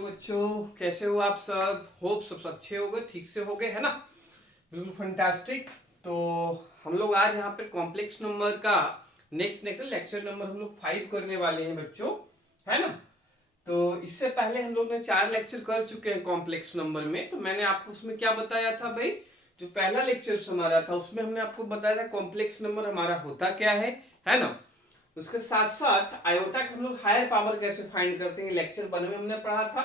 Hello बच्चों, कैसे हो आप सब। होप सब अच्छे हो गए, ठीक से हो गए, है ना। बिल्कुल फंटास्टिक। तो हम लोग आज यहाँ पे कॉम्प्लेक्स नंबर का नेक्स्ट लेक्चर नंबर हम लोग 5 करने वाले हैं बच्चों, है ना। तो इससे पहले हम लोग ने 4 लेक्चर कर चुके हैं कॉम्प्लेक्स नंबर में। तो मैंने आपको उसमें क्या बताया था भाई, जो पहला लेक्चर हमारा था उसमें हमने आपको बताया था कॉम्प्लेक्स नंबर हमारा होता क्या है ना। उसके साथ साथ आयोटा के हम लोग हायर पावर कैसे फाइंड करते हैं, लेक्चर 1 में हमने पढ़ा था।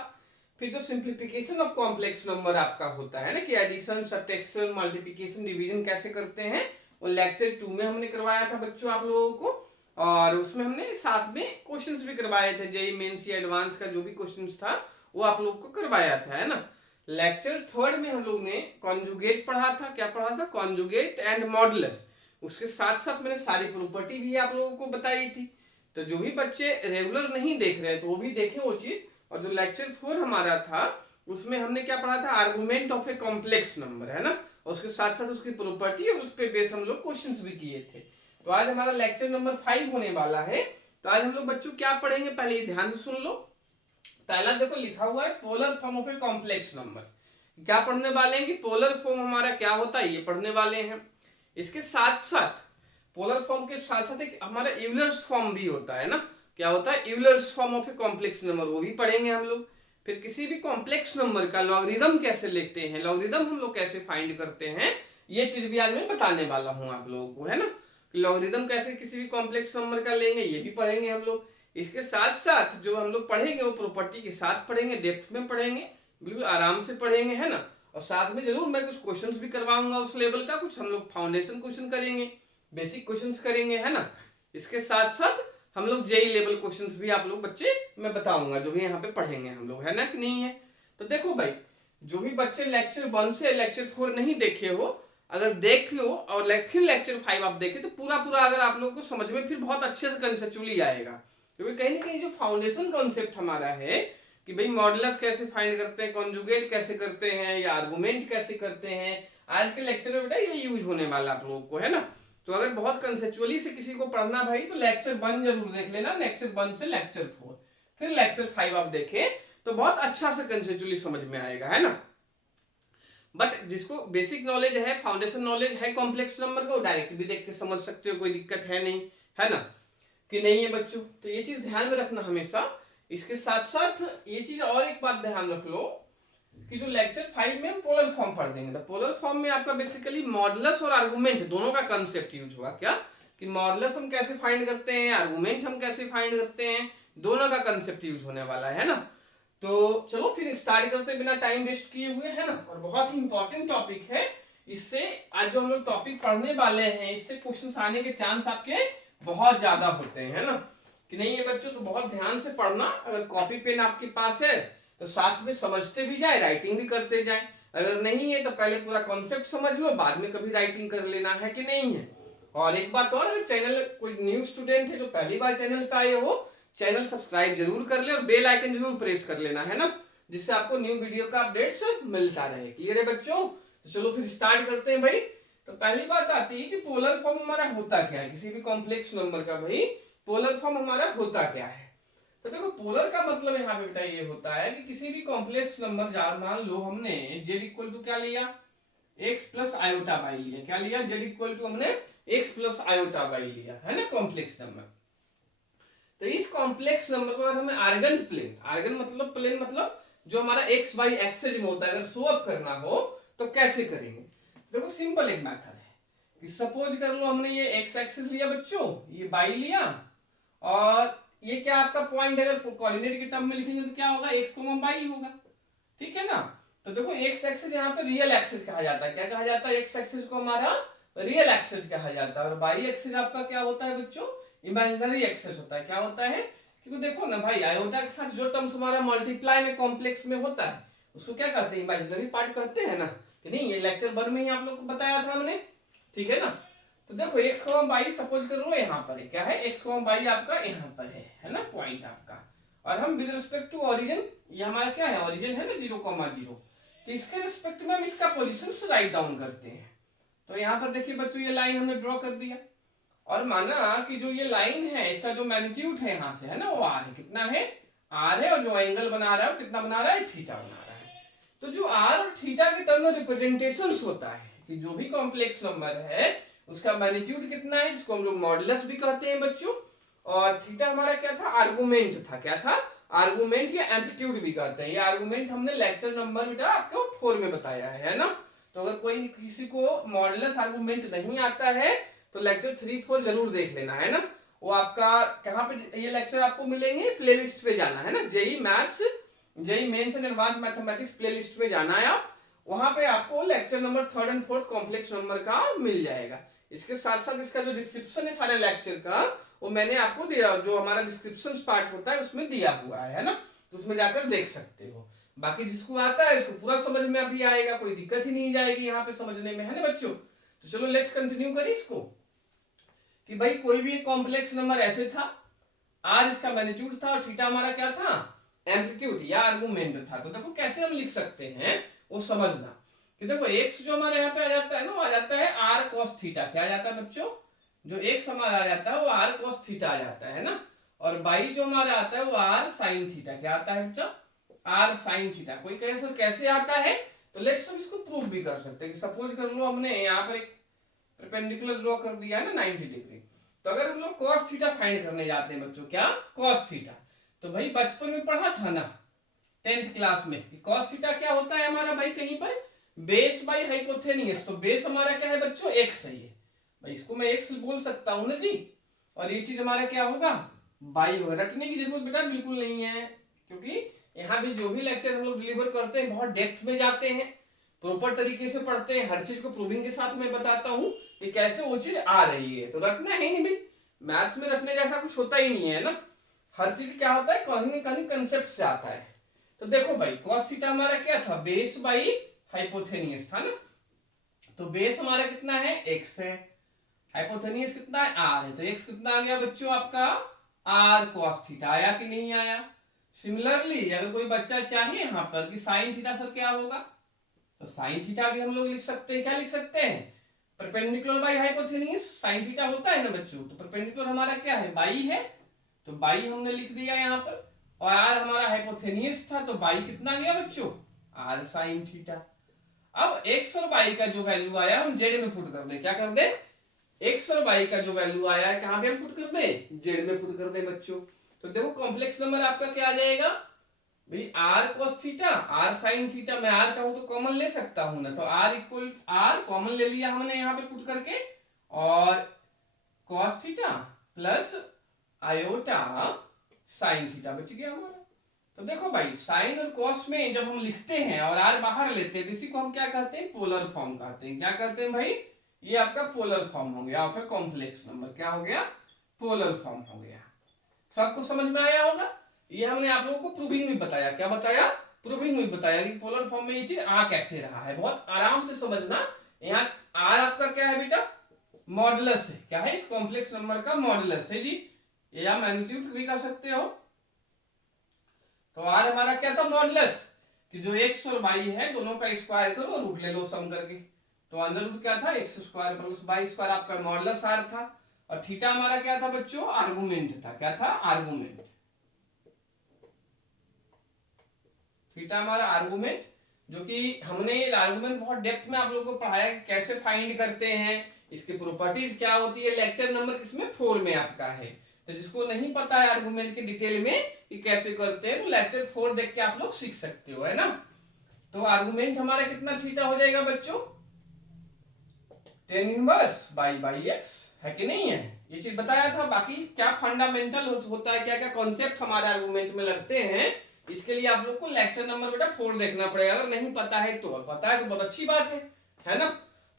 फिर जो सिंप्लीफिकेशन ऑफ कॉम्प्लेक्स नंबर आपका होता है ना, कि एडिशन, सब्ट्रैक्शन, मल्टीप्लिकेशन, डिवीजन कैसे करते हैं, वो लेक्चर 2 में हमने करवाया था बच्चों आप लोगों को। और उसमें हमने साथ में क्वेश्चंस भी करवाए थे, जेई मेंस या एडवांस का जो भी क्वेश्चंस था वो आप लोग को करवाया था, है ना। लेक्चर 3 में हम लोग ने कॉन्जुगेट पढ़ा था। क्या पढ़ा था? Conjugate and modulus. उसके साथ साथ मैंने सारी प्रॉपर्टी भी आप लोगों को बताई थी। तो जो भी बच्चे रेगुलर नहीं देख रहे हैं तो वो भी देखें वो चीज। और जो लेक्चर 4 हमारा था उसमें हमने क्या पढ़ा था, argument of a complex number, है ना। और उसके साथ साथ उसकी प्रॉपर्टी और उस पर बेस हम लोग क्वेश्चंस भी किए थे। तो आज हमारा लेक्चर नंबर 5 होने वाला है। तो आज हम लोग बच्चों क्या पढ़ेंगे, पहले ध्यान से सुन लो। पहला देखो लिखा हुआ है polar form of a complex number. क्या पढ़ने वाले हैं कि पोलर फॉर्म हमारा क्या होता है, ये पढ़ने वाले हैं। इसके साथ साथ पोलर फॉर्म के साथ साथ एक हमारा यूलर्स फॉर्म भी होता है ना। क्या होता है? Euler's form of a complex number, वो भी पढ़ेंगे हम लोग। फिर किसी भी कॉम्प्लेक्स नंबर का लॉगरिदम कैसे लिखते हैं, लॉगरिदम हम लोग कैसे फाइंड करते हैं, ये चीज भी आज मैं बताने वाला हूं आप लोगों को, है ना। लॉगरिदम कैसे किसी भी कॉम्प्लेक्स नंबर का लेंगे, ये भी पढ़ेंगे हम लोग। इसके साथ साथ जो हम लोग पढ़ेंगे वो प्रॉपर्टी के साथ पढ़ेंगे, डेप्थ में पढ़ेंगे, बिल्कुल आराम से पढ़ेंगे, है ना। और साथ में जरूर मैं कुछ क्वेश्चंस भी करवाऊंगा उस लेवल का, कुछ हम लोग फाउंडेशन क्वेश्चन करेंगे, बेसिक क्वेश्चंस करेंगे, है ना। इसके साथ साथ हम लोग जेई लेवल क्वेश्चंस भी आप लोग बच्चे मैं बताऊंगा जो भी यहाँ पे पढ़ेंगे हम लोग, है ना कि नहीं है। तो देखो भाई, जो भी बच्चे लेक्चर 1 से लेक्चर 4 नहीं देखे हो, अगर देख लो और फिर लेक्चर 5 आप देखे तो पूरा पूरा अगर आप लोग को समझ में फिर बहुत अच्छे से कंसेप्चुअली आएगा। क्योंकि कहीं ना कहीं जो फाउंडेशन कॉन्सेप्ट हमारा है कि भाई मॉडुलस कैसे फाइंड करते हैं, कॉन्जुगेट कैसे करते हैं, या आर्गुमेंट कैसे करते हैं, आज के लेक्चर में बेटा ये यूज होने वाला आप लोगों को, है ना। तो अगर बहुत कंसेप्चुअली से किसी को पढ़ना भाई तो लेक्चर 1 जरूर देख लेना, लेक्चर 1 से लेक्चर 4, फिर लेक्चर 5 आप देखें तो बहुत अच्छा से कंसेप्चुअली समझ में आएगा, है ना। बट जिसको बेसिक नॉलेज है, फाउंडेशन नॉलेज है कॉम्प्लेक्स नंबर को, डायरेक्ट भी देख के समझ सकते हो, कोई दिक्कत है नहीं, है ना कि नहीं है बच्चों। तो ये चीज ध्यान में रखना हमेशा। इसके साथ साथ ये चीज और एक बात ध्यान रख लो कि जो लेक्चर 5 में हम पोलर फॉर्म पढ़ देंगे, तो पोलर फॉर्म में आपका बेसिकली मॉडुलस और आर्गुमेंट दोनों का कंसेप्ट यूज होगा। क्या कि मॉडुलस हम कैसे फाइंड करते हैं, आर्गुमेंट हम कैसे फाइंड करते हैं, दोनों का कंसेप्ट यूज होने वाला है ना। तो चलो फिर स्टार्ट करते बिना टाइम वेस्ट किए हुए, है ना। और बहुत ही इंपॉर्टेंट टॉपिक है। इससे आज जो हम लोग टॉपिक पढ़ने वाले हैं इससे क्वेश्चन आने के चांस आपके बहुत ज्यादा होते हैं, है ना कि नहीं है बच्चों। तो बहुत ध्यान से पढ़ना। अगर कॉपी पेन आपके पास है तो साथ में समझते भी जाए, राइटिंग भी करते जाए। अगर नहीं है तो पहले पूरा कॉन्सेप्ट समझ लो, बाद में कभी राइटिंग कर लेना, है कि नहीं है। और एक बात और, अगर चैनल कोई न्यू स्टूडेंट है जो पहली बार चैनल पे आए हो, चैनल सब्सक्राइब जरूर कर ले और बेल आइकन जरूर प्रेस कर लेना, है ना, जिससे आपको न्यू वीडियो का अपडेट्स मिलता रहे। क्लियर है बच्चों? तो चलो फिर स्टार्ट करते हैं भाई। तो पहली बात आती है कि पोलर फॉर्म हमारा होता क्या है, किसी भी कॉम्प्लेक्स नंबर का भाई पोलर फॉर्म हमारा होता क्या है। तो देखो पोलर का मतलब यहाँ पे बेटा ये होता है कि किसी भी कॉम्प्लेक्स नंबर, मान लो हमने जेड इक्वल टू क्या लिया, एक्स प्लस आयोटा बाई लिया। क्या लिया? जेड इक्वल टू हमने एक्स प्लस आयोटा बाई लिया, है ना, कॉम्प्लेक्स नंबर। तो इस कॉम्प्लेक्स नंबर को अगर हमें आर्गन प्लेन, आर्गन मतलब प्लेन मतलब जो हमारा एक्स वाई एक्सेस में होता है, अगर शो अप करना हो तो कैसे करेंगे। देखो सिंपल एक मेथड है कि सपोज कर लो हमने ये एक्स एक्सिस लिया बच्चों, ये बाई लिया, और ये क्या आपका पॉइंट, अगर कोऑर्डिनेट के टर्म में लिखेंगे तो क्या होगा, एक्स बाई होगा, ठीक है ना। तो देखो एक्स एक्सिस यहाँ पे रियल एक्सिस कहा जाता है। क्या कहा जाता है? एक्स एक्सिस को हमारा रियल एक्सिस कहा जाता है, और बाई एक्सिस आपका क्या होता है बच्चों, इमेजिनरी एक्सिस होता है। क्या होता है? क्योंकि देखो ना भाई, आयोटा के साथ जो टर्म्स हमारा मल्टीप्लाई में कॉम्प्लेक्स में होता है उसको क्या कहते हैं, इमेजिनरी पार्ट कहते हैं ना, कि नहीं। ये लेक्चर 1 में ही आप लोग को बताया था हमने, ठीक है ना। तो देखो एक्स को बाई सपोज कर लो यहाँ पर है, क्या है, एक्स को बाई आपका यहाँ पर है ना, पॉइंट आपका। और हम विद रिस्पेक्ट टू ओरिजिन, ये हमारा क्या है, ओरिजिन है ना 0,0, तो इसके रिस्पेक्ट में हम इसका पोजीशन राइट डाउन करते हैं। तो यहाँ पर देखिए बच्चों ये लाइन हमने ड्रॉ कर दिया, और माना कि जो ये लाइन है इसका जो मैग्नीट्यूड है यहाँ से, है ना, वो आर है, कितना है, आर है और जो एंगल बना रहा है वो कितना बना रहा है, थीटा बना रहा है। तो जो आर और थीटा के टर्म में रिप्रेजेंटेशन होता है कि जो भी कॉम्प्लेक्स नंबर है उसका मैग्नीट्यूड कितना है, जिसको हम लोग मॉडुलस भी कहते हैं बच्चों। और थीटा हमारा क्या था, आर्गुमेंट था। क्या था, आर्गुमेंट या एम्पलीट्यूड भी कहते हैं। ये आर्गुमेंट हमने लेक्चर नंबर बेटा आपको 4 में बताया है ना। तो अगर कोई किसी को मॉडुलस आर्गुमेंट नहीं आता है तो लेक्चर 3, 4 जरूर देख लेना है ना। वो आपका कहाँ पे ये लेक्चर आपको मिलेंगे, प्लेलिस्ट पे जाना है ना, JEE maths, JEE mains and advance mathematics playlist पे जाना है आप। वहां पे आपको lecture number 3rd and 4th complex number का मिल जाएगा। इसके साथ साथ इसका जो डिस्क्रिप्शन है सारे लेक्चर का वो मैंने आपको दिया, जो हमारा डिस्क्रिप्शन पार्ट होता है उसमें दिया हुआ है ना, तो उसमें जाकर देख सकते हो। बाकी जिसको आता है उसको पूरा समझ में अभी आएगा, कोई दिक्कत ही नहीं जाएगी यहाँ पे समझने में, है ना बच्चों। तो चलो लेट्स कंटिन्यू करें इसको कि भाई कोई भी एक कॉम्प्लेक्स नंबर ऐसे था, आर इसका मैग्नीट्यूड था और थीटा हमारा क्या था, एम्पलीट्यूड या आर्गुमेंट था। तो देखो कैसे हम लिख सकते हैं वो समझना कि देखो एक्स जो हमारे यहाँ पे आ जाता है ना, वो आ जाता है आर कॉस थीटा। क्या आ जाता है बच्चों, जो एक्स हमारा आ जाता है वो आर कॉस थीटा आ जाता है ना। और बाई जो हमारा आता है वो आर साइन थीटा। क्या आता है बच्चों, आर साइन थीटा। कोई कहे सर कैसे आता है, तो लेट्स हम इसको प्रूव भी कर सकते हैं कि सपोज कर लो हमने यहाँ पर एक परपेंडिकुलर ड्रॉ कर दिया है ना 90 डिग्री। तो अगर हम लोग cos थीटा फाइंड करने जाते हैं बच्चों, क्या cos थीटा, तो भाई बचपन में पढ़ा था ना 10th क्लास में कि cos थीटा क्या होता है हमारा भाई, कहीं पर बेस बाई हाइपोथेनियस। तो बेस हमारा क्या है बच्चों, x है ये भाई, इसको मैं x बोल सकता हूं ना जी। और ये चीज हमारा क्या होगा, बाई होगा। रटने की जरूरत बेटा बिल्कुल नहीं है, क्योंकि यहाँ भी जो भी लेक्चर हम लोग डिलीवर करते हैं बहुत डेप्थ में जाते हैं, प्रॉपर तरीके से पढ़ते हैं, हर चीज को प्रूविंग के साथ मैं बताता हूँ कि कैसे वो चीज आ रही है। तो रटना है नहीं भाई, मैथ्स में रटने जैसा कुछ होता ही नहीं है ना। हर चीज क्या होता है, कहीं ना कहीं कंसेप्ट से आता है। तो देखो भाई cos थीटा हमारा क्या था, बेस बाई हाइपोथेनियस था ना। तो बेस हमारा कितना है, x है, हाइपोथेनियस कितना है, r है। तो x कितना आ गया बच्चों आपका, r cos थीटा। आया कि नहीं आया। सिमिलरली अगर कोई बच्चा चाहे यहाँ पर कि साइन थीटा सर क्या होगा, तो साइन थीटा भी हम लोग लिख सकते हैं। क्या लिख सकते हैं, परपेंडिकुलर बाई हाइपोथेनियस। साइन थीटा होता है ना बच्चों, तो परपेंडिकुलर हमारा क्या है, बाई है, तो बाई हमने लिख दिया यहाँ पर। और आर हमारा हाइपोथेनियस था, तो बाई कितना गया बच्चों, आर साइन थीटा। अब एक्स और बाई का जो वैल्यू आया हम जेड में पुट कर दे। क्या कर दे, एक्स और बाई का जो वैल्यू आया है कहां पे हम पुट कर दे, जेड में पुट कर दे बच्चों। तो देखो कॉम्प्लेक्स नंबर आपका क्या आ जाएगा भाई, r cos theta r sine theta. मैं आर चाहूं तो कॉमन ले सकता हूं ना, तो आर इक्वल आर कॉमन ले लिया हमने यहाँ पे पुट करके, और cos theta plus iota sine theta बच गया हमारा। तो देखो भाई साइन और cos में जब हम लिखते हैं और आर बाहर लेते हैं तो इसी को हम क्या कहते हैं, पोलर फॉर्म कहते हैं। क्या कहते हैं भाई, ये आपका पोलर फॉर्म हो गया, आपका कॉम्प्लेक्स नंबर क्या हो गया, पोलर फॉर्म हो गया। सबको समझ में आया होगा। ये हमने आप लोगों को प्रूविंग में बताया। क्या बताया, प्रूविंग में बताया कि पोलर फॉर्म में ये चीज आ कैसे रहा है। बहुत आराम से समझना। यहाँ आर आपका क्या है बेटा, मॉडुलस है। क्या है, इस कॉम्प्लेक्स नंबर का मॉडुलस है जी, या मैग्नीट्यूड भी कह सकते हो। तो आर हमारा क्या था, मॉडुलस, कि जो एक्स और वाई है दोनों का स्क्वायर करो, रूट ले लो सम करके। तो अंडर रूट क्या था, x square plus y square, आपका मॉडुलस आर था। और थीटा हमारा क्या था बच्चों, आर्गुमेंट था। क्या था, आर्गुमेंट। थीटा हमारा आर्गुमेंट, जो कि हमने आर्गुमेंट बहुत डेप्थ में आप लोगों को पढ़ाया कि कैसे फाइंड करते हैं, इसकी प्रॉपर्टीज क्या होती है। लेक्चर नंबर किसमें, 4 में आपका है। तो जिसको नहीं पता है आर्गुमेंट के डिटेल में कि कैसे करते हैं, तो लेक्चर 4 देख के आप लोग सीख सकते हो, है ना। तो आर्गुमेंट हमारा कितना थीटा हो जाएगा बच्चों, tan इनवर्स बाई एक्स, है कि नहीं है। ये चीज बताया था। बाकी क्या फंडामेंटल होता है, क्या क्या कॉन्सेप्ट हमारे आर्गुमेंट में लगते हैं, इसके लिए आप लोग को लेक्चर नंबर बेटा 4 देखना पड़ेगा। अगर नहीं पता है तो, पता है तो बहुत अच्छी बात है ना।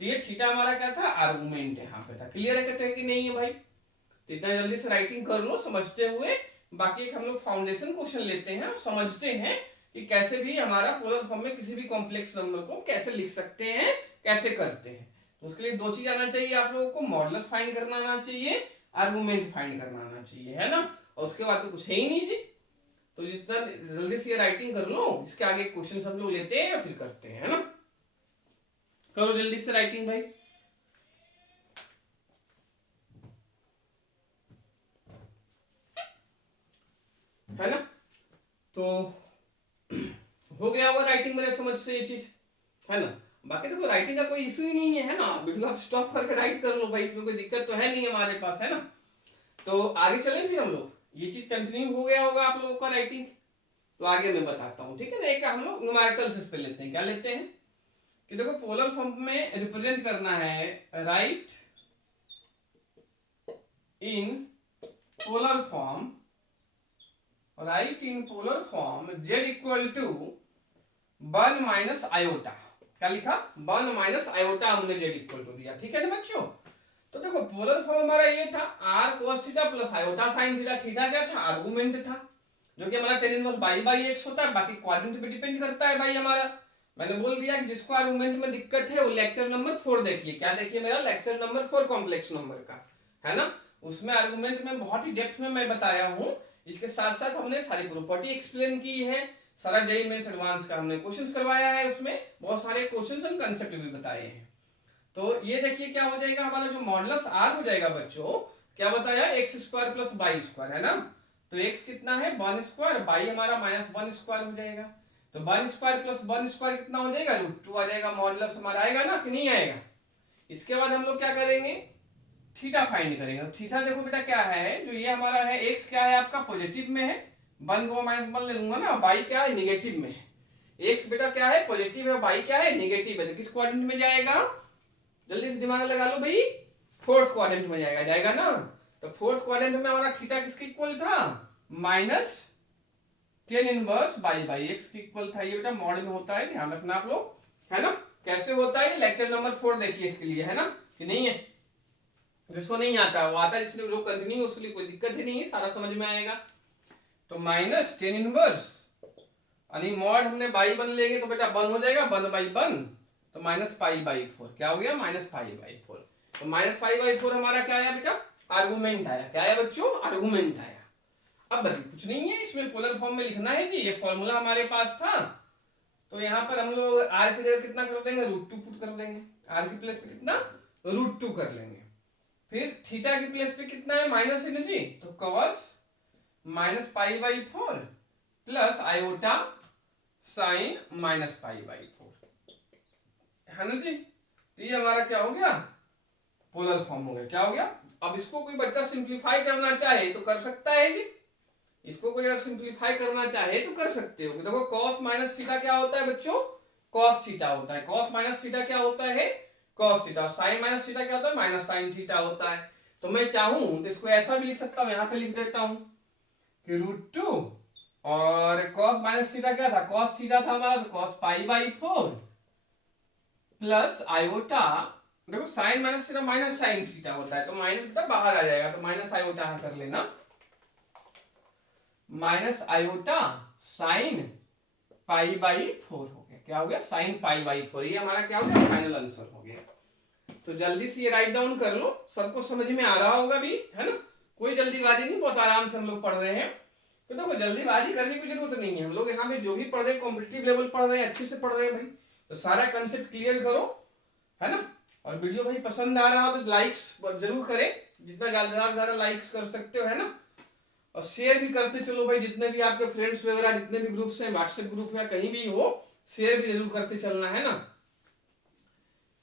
तो ये थीटा हमारा क्या था, आर्गुमेंट यहाँ पे था। क्लियर है कि नहीं है भाई। तो इतना जल्दी से राइटिंग कर लो समझते हुए। बाकी एक हम लोग फाउंडेशन क्वेश्चन लेते हैं, समझते हैं कि कैसे भी हमारा पोलर फॉर्म में किसी भी कॉम्प्लेक्स नंबर को कैसे लिख सकते हैं, कैसे करते हैं। तो उसके लिए 2 चीज आना चाहिए आप लोगों को, मॉडुलस फाइंड करना आना चाहिए, आर्गुमेंट फाइंड करना आना चाहिए, है ना। और उसके बाद तो कुछ है ही नहीं जी। तो जितना जल्दी से राइटिंग कर लो, इसके आगे क्वेश्चन हम लोग लेते हैं या फिर करते हैं, है ना। करो जल्दी से राइटिंग भाई, है ना। तो हो गया होगा राइटिंग मेरे समझ से ये चीज, है ना। बाकी देखो राइटिंग का कोई इशू ही नहीं है ना, वीडियो आप स्टॉप करके राइट कर लो भाई, इसमें कोई दिक्कत तो है नहीं हमारे पास, है ना। तो आगे चलें फिर हम लोग, ये चीज कंटिन्यू हो गया होगा आप लोगों का राइटिंग, तो आगे मैं बताता हूँ, ठीक है ना। एक हम लोग न्यूमेरिकल से पे लेते हैं, क्या लेते हैं कि देखो पोलर फॉर्म में रिप्रेजेंट करना है, right in polar form, right in polar form z equal to 1 minus iota, क्या लिखा 1 माइनस आयोटा हमने z इक्वल टू दिया, ठीक है ना बच्चों। तो देखो पोलर फॉर्म हमारा ये था r cos theta plus iota sin theta, theta क्या था आर्गुमेंट था, जो कि हमारा tan inverse by by x होता है, बाकी क्वाड्रेंट पे डिपेंड करता है भाई हमारा। मैंने बोल दिया कि जिसको आर्गुमेंट में दिक्कत है वो लेक्चर नंबर 4 देखिए, क्या देखिए मेरा लेक्चर नंबर 4 कॉम्प्लेक्स नंबर का, है ना। उसमें आर्गुमेंट में बहुत ही डेप्थ में मैं बताया हूँ, इसके साथ साथ हमने सारी प्रॉपर्टी एक्सप्लेन की है, सारा जेईई मेंस एडवांस का हमने क्वेश्चंस करवाया है, उसमें बहुत सारे क्वेश्चंस एंड कंसेप्ट भी बताए हैं। तो ये देखिए क्या हो जाएगा हमारा जो मॉडुलस आर हो जाएगा बच्चों, क्या बताया x square plus by square, है ना। तो एक्स कितना है 1 स्क्वायर, बाई हमारा माइनस 1 स्क्वायर हो जाएगा, तो 1 स्क्वायर प्लस 1 स्क्वायर कितना हो जाएगा √2 आ जाएगा, मॉडुलस हमारा आएगा ना कि नहीं आएगा। इसके बाद हम लोग क्या करेंगे, थीटा फाइंड करेंगे। तो थीटा देखो बेटा क्या है, जो ये हमारा है एक्स क्या है आपका पॉजिटिव में है, 1 को माइनस 1 ले लूंगा ना, बाई क्या है निगेटिव में है, एक्स बेटा क्या है पॉजिटिव है, बाई क्या है निगेटिव है, तो किस क्वाड्रेंट में जाएगा, जल्दी से दिमाग लगा लो भाई, फोर्थ क्वाड्रेंट में जाएगा, जाएगा ना। तो फोर्थ क्वाड्रेंट में हमारा थीटा किसके इक्वल था minus tan inverse by by x के इक्वल था, ये बेटा मॉड में होता है, ध्यान रखना आप लोग, है ना। कैसे होता है लेक्चर नंबर 4 देखिए इसके लिए, है ना कि नहीं है, जिसको नहीं आता वो आता है, जिसने जो कंटिन्यू उसके लिए कोई दिक्कत ही नहीं है, सारा समझ में आएगा। तो माइनस tan इनवर्स यानी मॉड हमने बाई 1 लेंगे तो बेटा 1 हो जाएगा, 1 बाई 1 तो माइनस पाई बाई 4, क्या हो गया माइनस पाई बाई 4। तो माइनस पाई बाई 4 हमारा क्या आया बेटा आर्गुमेंट आया, क्या आया बच्चों आर्गुमेंट आया। अब बताइए कुछ नहीं है इसमें, पोलर फॉर्म में लिखना है जी, ये फॉर्मूला हमारे पास था, तो यहाँ पर हम लोग आर की जगह कितना कर देंगे √2 पुट कर देंगे, आर की प्लेस पे कितना √2 कर लेंगे, फिर थीटा की प्लेस पे कितना है माइनस है ना जी, तो cos minus pi by 4 plus iota sign minus pi by 4, है ना जी। तो ये हमारा क्या हो गया पोलर फॉर्म हो गया, क्या हो गया। अब इसको कोई बच्चा सिंप्लीफाई करना चाहे तो कर सकता है जी, इसको कोई अगर सिंप्लीफाई करना चाहे तो कर सकते हो। देखो cos माइनस थीटा क्या होता है बच्चों cos थीटा होता है, cos माइनस थीटा क्या होता है cos theta, sin minus theta क्या होता है माइनस sin थीटा होता है। तो मैं चाहूं तो इसको ऐसा भी लिख सकता हूं, यहां पे लिख देता हूं कि √2 और cos माइनस थीटा क्या था cos थीटा था हमारा, तो cos pi by 4 plus iota, देखो sine minus theta minus sine theta होता है, तो माइनस थीटा बाहर आ जाएगा, तो माइनस आयोटा कर लेना, minus iota sine pi by 4 हो गया, क्या हो गया साइन पाई बाई 4, ये हमारा क्या हो गया फाइनल आंसर हो गया। तो जल्दी से ये राइट डाउन कर लो, सबको समझ में आ रहा होगा भी, है ना, कोई जल्दीबाजी नहीं, बहुत आराम से हम लोग पढ़ रहे हैं। तो देखो जल्दीबाजी करने की जरूरत नहीं है, हम लोग यहाँ पे जो भी पढ़ रहे हैं कॉम्पिटिटिव लेवल पढ़ रहे हैं, अच्छे से पढ़ रहे हैं भाई, तो सारा कंसेप्ट क्लियर करो, है ना। और वीडियो भाई पसंद आ रहा हो तो लाइक्स जरूर करें, जितना ज्यादा लाइक्स कर सकते हो, है ना, और शेयर भी करते चलो भाई, जितने भी आपके फ्रेंड्स वगैरह जितने भी ग्रुप्स हैं, व्हाट्सएप ग्रुप या कहीं भी हो, शेयर भी जरूर करते चलना, है ना,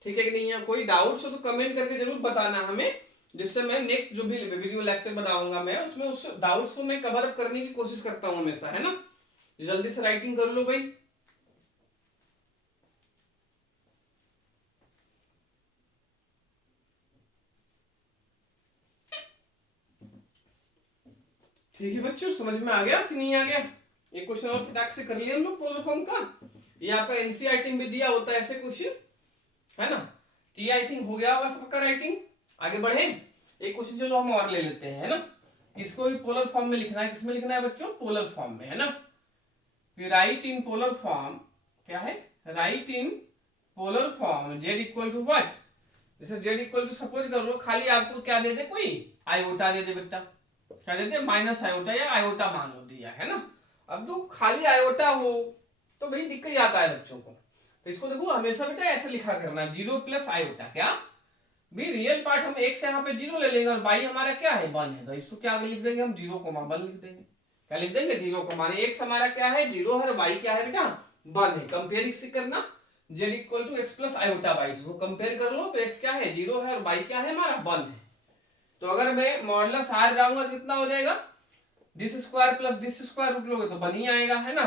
ठीक है कि नहीं है। कोई डाउट्स हो तो कमेंट करके जरूर बताना हमें, जिससे मैं नेक्स्ट जो भी वीडियो लेक्चर बनाऊंगा मैं उसमें उस डाउट्स को मैं कवर अप करने की कोशिश करता हूं हमेशा, है ना। जल्दी से राइटिंग कर लो भाई। ठीक है बच्चों, समझ में आ गया कि नहीं आ गया। एक क्वेश्चन और फटाक से कर लिया हम लोग पोलर फॉर्म का, ये आपका एनसीईआरटी में दिया होता है ऐसे क्वेश्चन, है ना। तो आई थिंक हो गया होगा सबका राइटिंग, आगे बढ़े। एक क्वेश्चन चलो हम और ले लेते हैं, है ना, इसको भी पोलर फॉर्म में लिखना है, किसमें लिखना है बच्चों पोलर फॉर्म में, है ना। राइट इन पोलर फॉर्म, क्या है right in polar form z equal to what, जैसे z इक्वल टू सपोज कर लो खाली आपको क्या दे दे कोई आयोटा दे दे बेटा, क्या देते हैं माइनस आयोटा या आयोटा मान लो दिया, है ना। अब तो खाली आयोटा हो तो भाई दिक्कत ही आता है बच्चों को, तो इसको देखो हमेशा बेटा ऐसे लिखा करना 0 प्लस आयोटा, क्या भी रियल पार्ट हम x से यहाँ पे 0 ले लेंगे और बाई हमारा क्या है 1 है, तो इसको क्या लिख देंगे हम 0, 1 लिख देंगे, क्या लिख देंगे, 0 को, माने x हमारा क्या है, 0 है, और y क्या है बेटा, 1 है। कंपेयर इससे करना, z equal to x plus iota y, इसको कंपेयर कर लो, तो x क्या है, 0 है, और y क्या है हमारा, 1 है। तो अगर मैं मॉडुलस r जाऊंगा कितना हो जाएगा, this square plus this square root लोगे तो 1 ही आएगा, है ना।